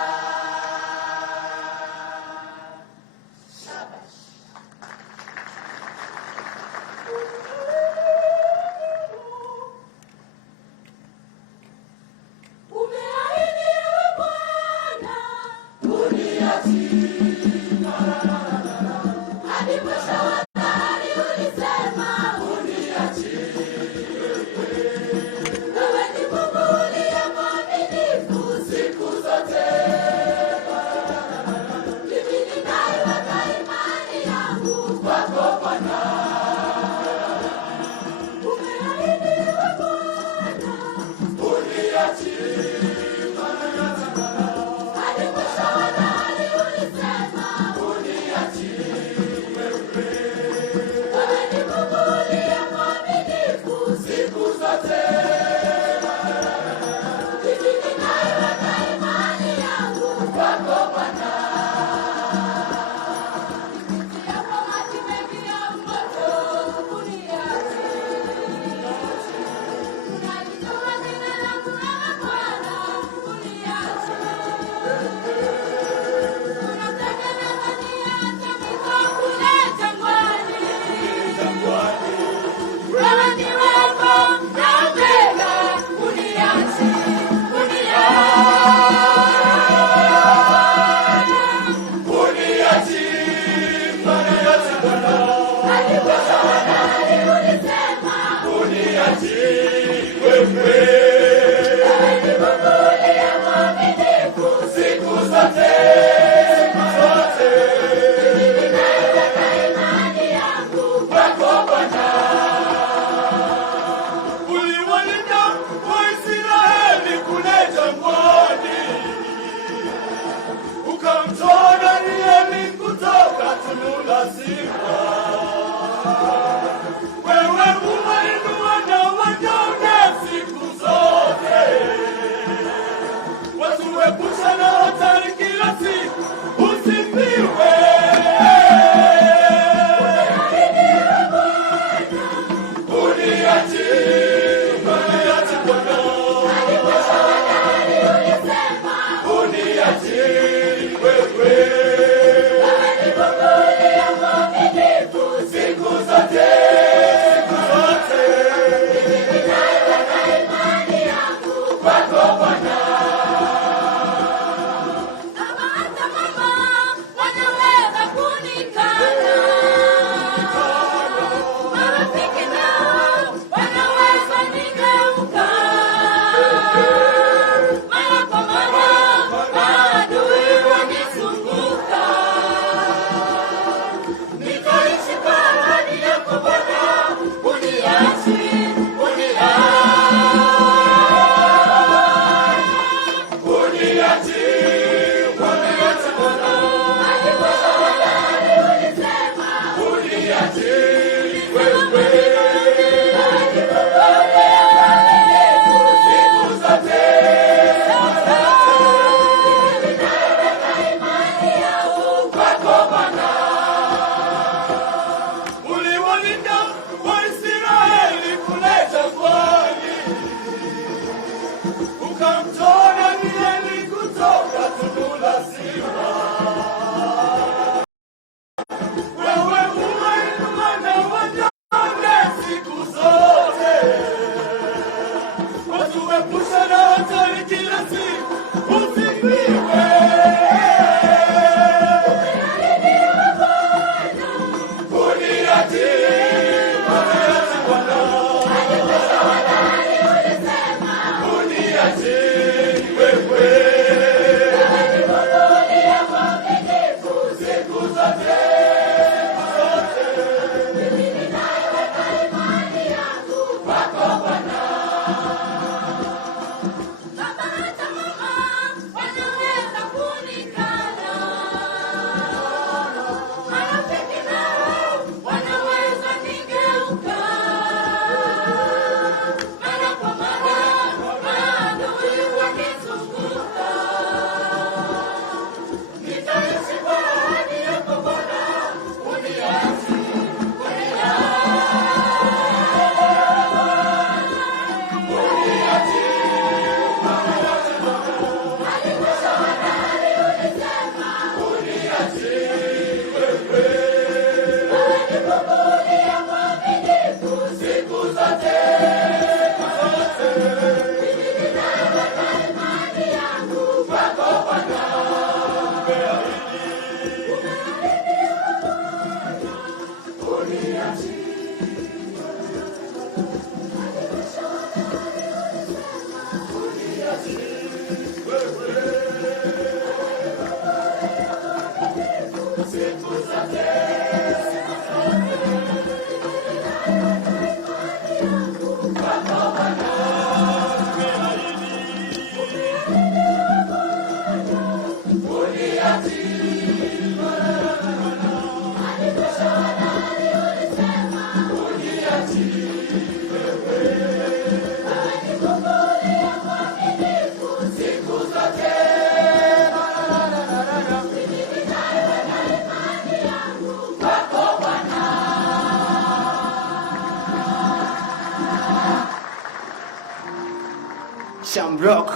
Shamrock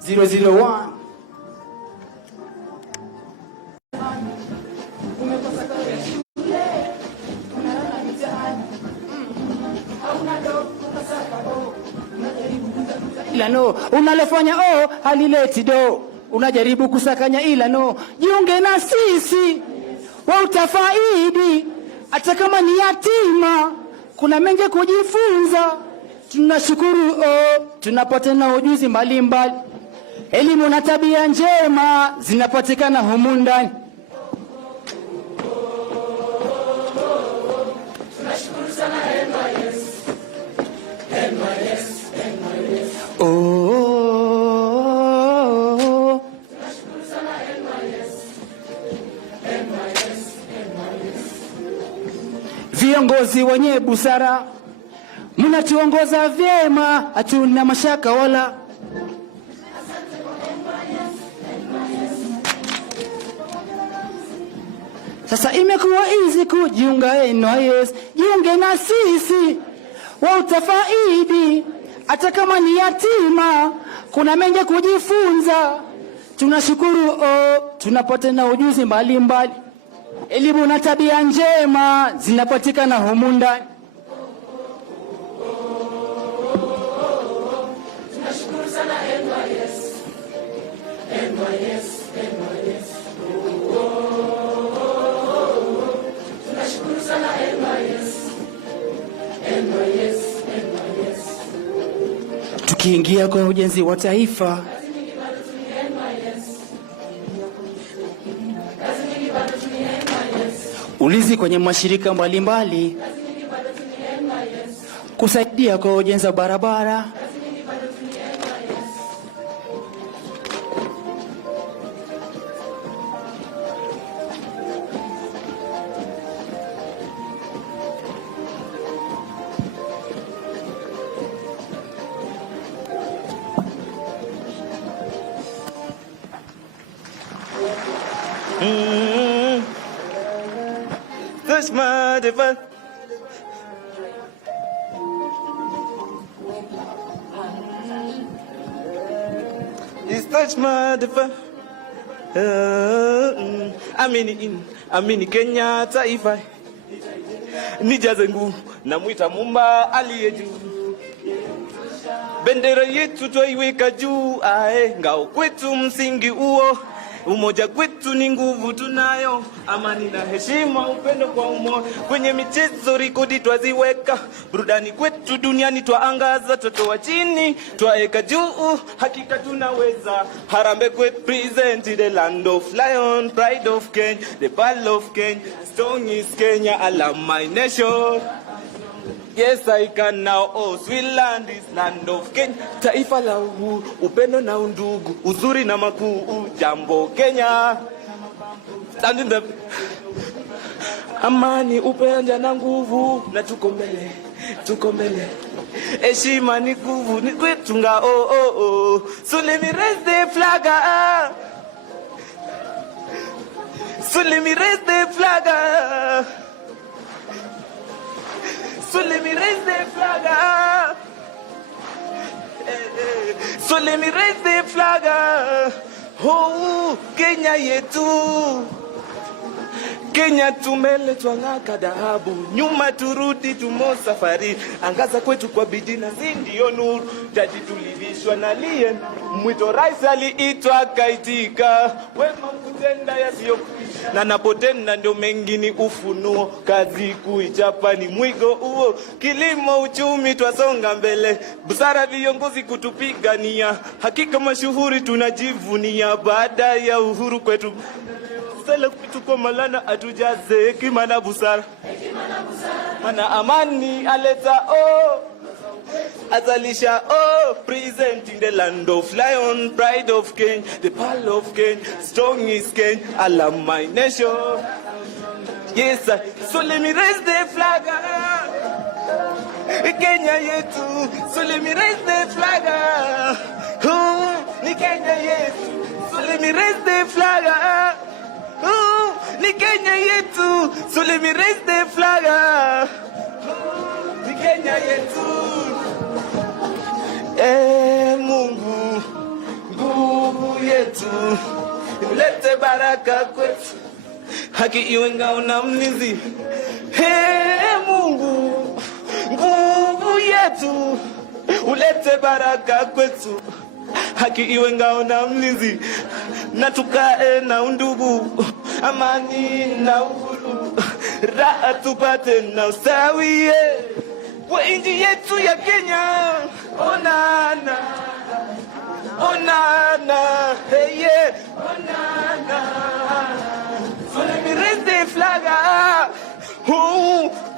001. Ilano unalofanya halileti do, unajaribu kusakanya ilano, jiunge na sisi wa utafaidi, hata kama ni yatima, kuna mengi kujifunza. Tunashukuru tunapata na ujuzi mbalimbali, elimu na tabia njema zinapatikana humu ndani. Tunashukuru sana NYS. NYS. Tunashukuru sana NYS. viongozi wenye busara, mnatuongoza vyema, hatuna mashaka wala. Sasa imekuwa easy kujiunga NYS, jiunge na sisi, wa utafaidi, hata kama ni yatima, kuna mengi kujifunza. Tunashukuru tunapata na ujuzi mbalimbali, elimu na tabia njema zinapatikana humu ndani. Tunashukuru sana NYS. NYS, NYS. Tunashukuru sana NYS. NYS, NYS. Tukiingia kwa ujenzi wa taifa, ulizi kwenye mashirika mbalimbali, kusaidia kwa ujenzi wa barabara, Touch my device. It's touch my device. Amini Kenya taifa. Nijaze nguvu na mwita Mumba aliye juu. Bendera yetu twaiweka juu, ngao kwetu msingi uo. Umoja kwetu ni nguvu tunayo, amani na heshima, upendo kwa umoja. Kwenye michezo rekodi twaziweka, burudani kwetu duniani twaangaza. Toto wa chini twaeka juu, hakika tunaweza. Harambe kwetu present the land of lion, pride of Kenya, the pearl of Kenya, strong is Kenya, I love my nation. Yes, I can now. Oh, sweet land is land of Kenya. Taifa la uhuru, upendo na undugu, uzuri na makuu, jambo Kenya. Stand in the amani, upendo na nguvu, na tuko mbele, tuko mbele. Heshima ni nguvu, ni kwetu nga So let me raise the flag. So let me raise the flag. So let me raise the flag. So let me raise the flag. Oh, Kenya yetu. Kenya tumeletwa ng'aka dhahabu, nyuma turudi tumo safari. Angaza kwetu kwa bidii na ndio nuru. Jaji tulivishwa na liye, mwito rais aliitwa kaitika. Wema kutenda yasiyokwisha, na napotenda ndio mengine ufunuo. Kazi kuichapa ni mwigo huo, kilimo uchumi twasonga mbele. Busara viongozi kutupigania, hakika mashuhuri tunajivunia. Baada ya uhuru kwetu sala kutuko malana atujaze hekima na busara. Mana amani aleta azalisha present in the land of lion, pride of Kenya, the pearl of Kenya, strong is Kenya, I love my nation. Yes, so let me raise the flag. Kenya yetu, so let me raise the flag. Ni Kenya yetu, so let me raise the flag. Ni Kenya yetu, so let me raise the flag. Ni Kenya yetu. Mungu, nguvu yetu, ulete baraka kwetu, haki iwe ngao na mlinzi. Mungu, nguvu yetu, ulete baraka kwetu, haki iwe ngao na mlinzi. Na tukae na undugu, amani na uhuru, raha tupate na usawi kwa nchi yetu ya Kenya. Onana, onana, hey yeah, onana. So let me raise the flag.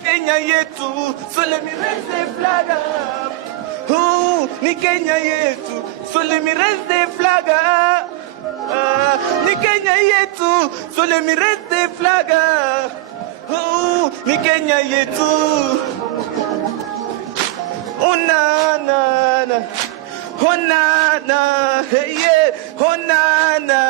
Kenya yetu, so let me raise the flag. Ni Kenya yetu, so let me raise the flag. Ni Kenya yetu, so let me raise the flag. ni Kenya yetu. Oh na na na, oh na na, hey yeah, oh na na.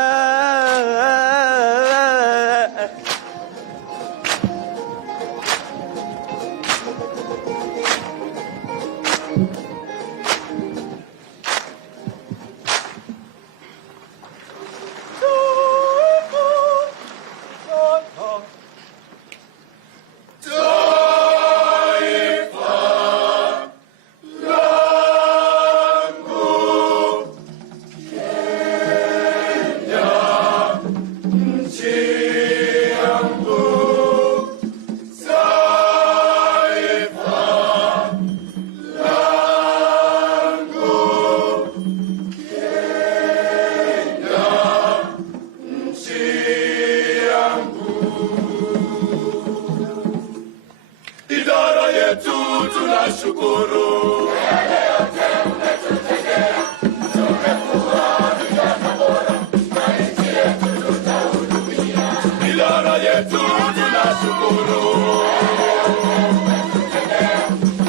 Tunashukuru yale yote umetutendea, tumekuwa vijana bora na nchi yetu tutahudumia. Idara yetu tunashukuru yale yote umetutendea,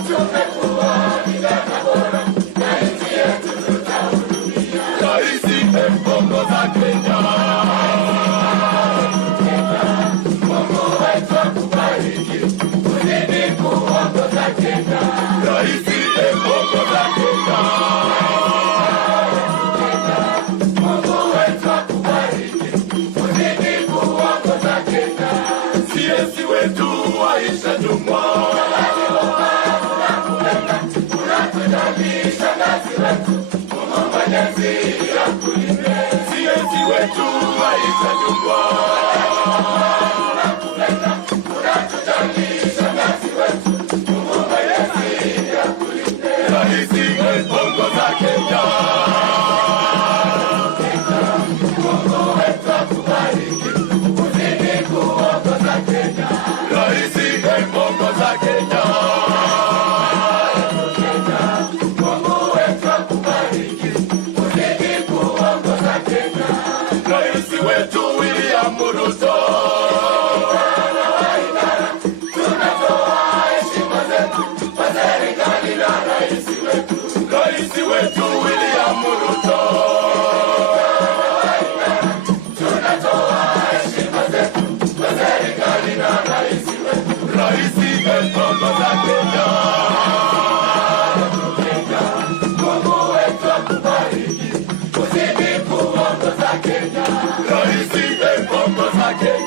tumekuwa vijana bora na nchi yetu tutahudumia. Rais ongoza Kenya, Mungu wetu akubariki, uzidi kuongoza Kenya. Rais ongoza Kenya, Mungu wetu akubariki, uzidi kuongoza Kenya. CS wetu Aisha Jumwa, unatujali shangazi wetu, Mungu Mwenyezi akulinde. CS wetu Aisha Jumwa, unatujali shangazi wetu, Mungu Mwenyezi akulinde. Rais ongoza Kenya, Mungu wetu akubariki, uzidi kuongoza Kenya. Rais ongoza Kenya, Mungu wetu akubariki, uzidi kuongoza Kenya. Rais wetu William Ruto, tunatoa heshima zetu kwa serikali na rais wetu. Rais wetu William Ruto, tunatoa heshima zetu kwa serikali na rais wetu. Rais ongoza Kenya, Mungu wetu akubariki, uzidi kuongoza Kenya. Rais ongoza Kenya.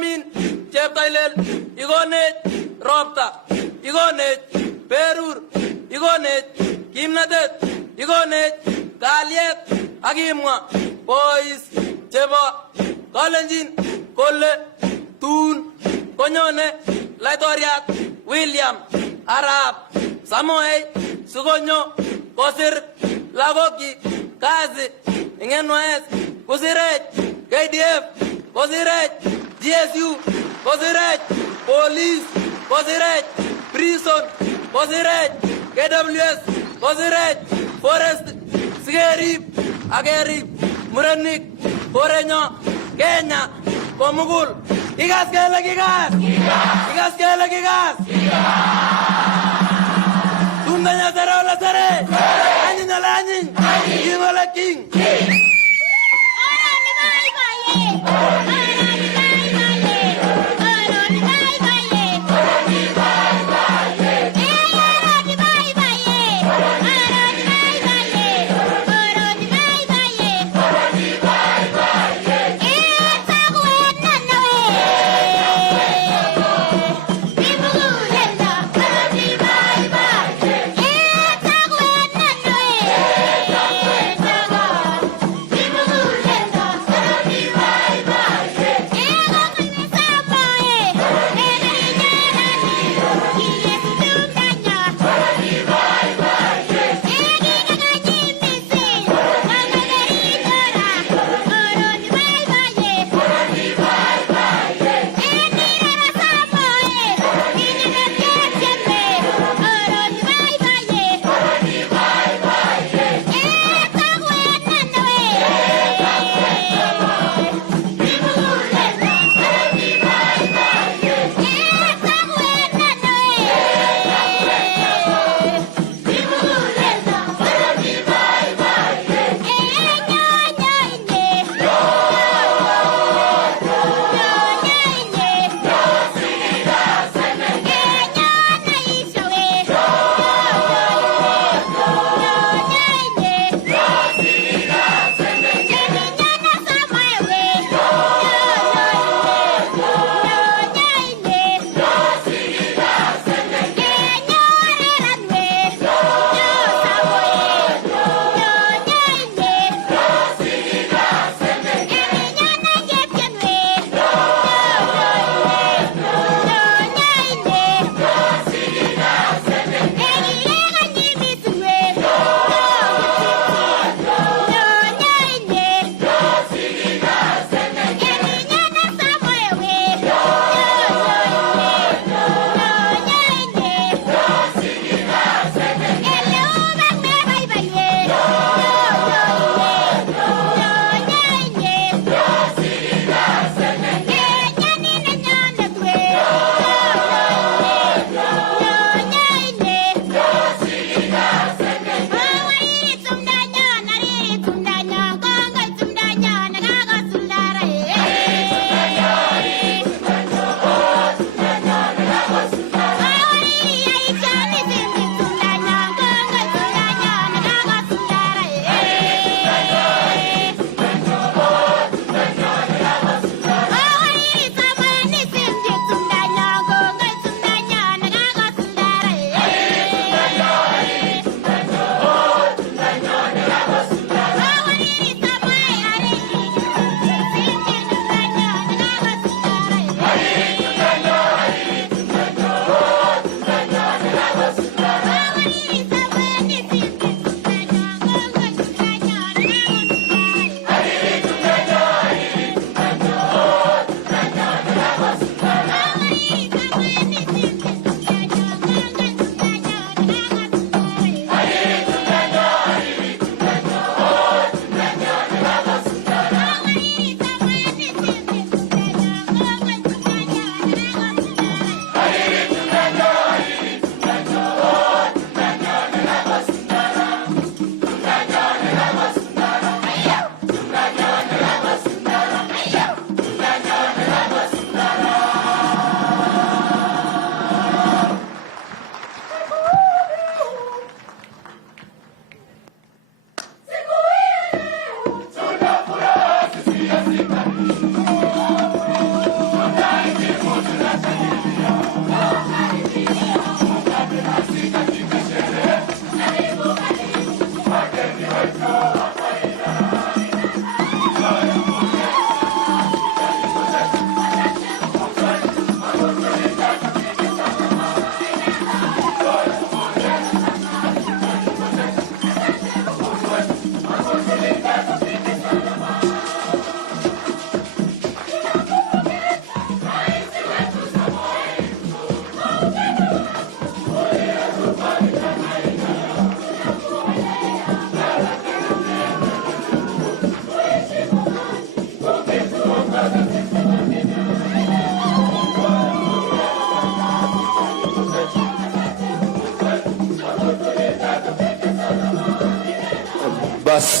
Igomin cheptailel, igonech ropta, igonech berur, igonech kimnatet, igonech kalyet, akimwa bois chebo Kalenjin kole tun konyone laitoriat William Arap Samoei sikonyo kosir lagokyi kazi ing NYS, kosirech KDF, kosirech GSU, kosirech police, kosirech prison, kosirech KWS, kosirech forest, sikerib akerib murenik korenyo Kenya komugul. Ikas kele kikas, ikas kele kikas. Tundanya sere ola sere, anyin ola anyin, king ola king.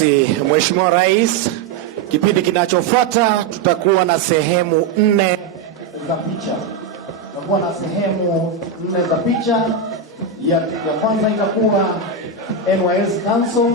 Basi Mheshimiwa Rais, kipindi kinachofuata tutakuwa na sehemu 4 za picha. Tutakuwa na sehemu 4 za picha. Ya kwanza itakuwa NYS Council.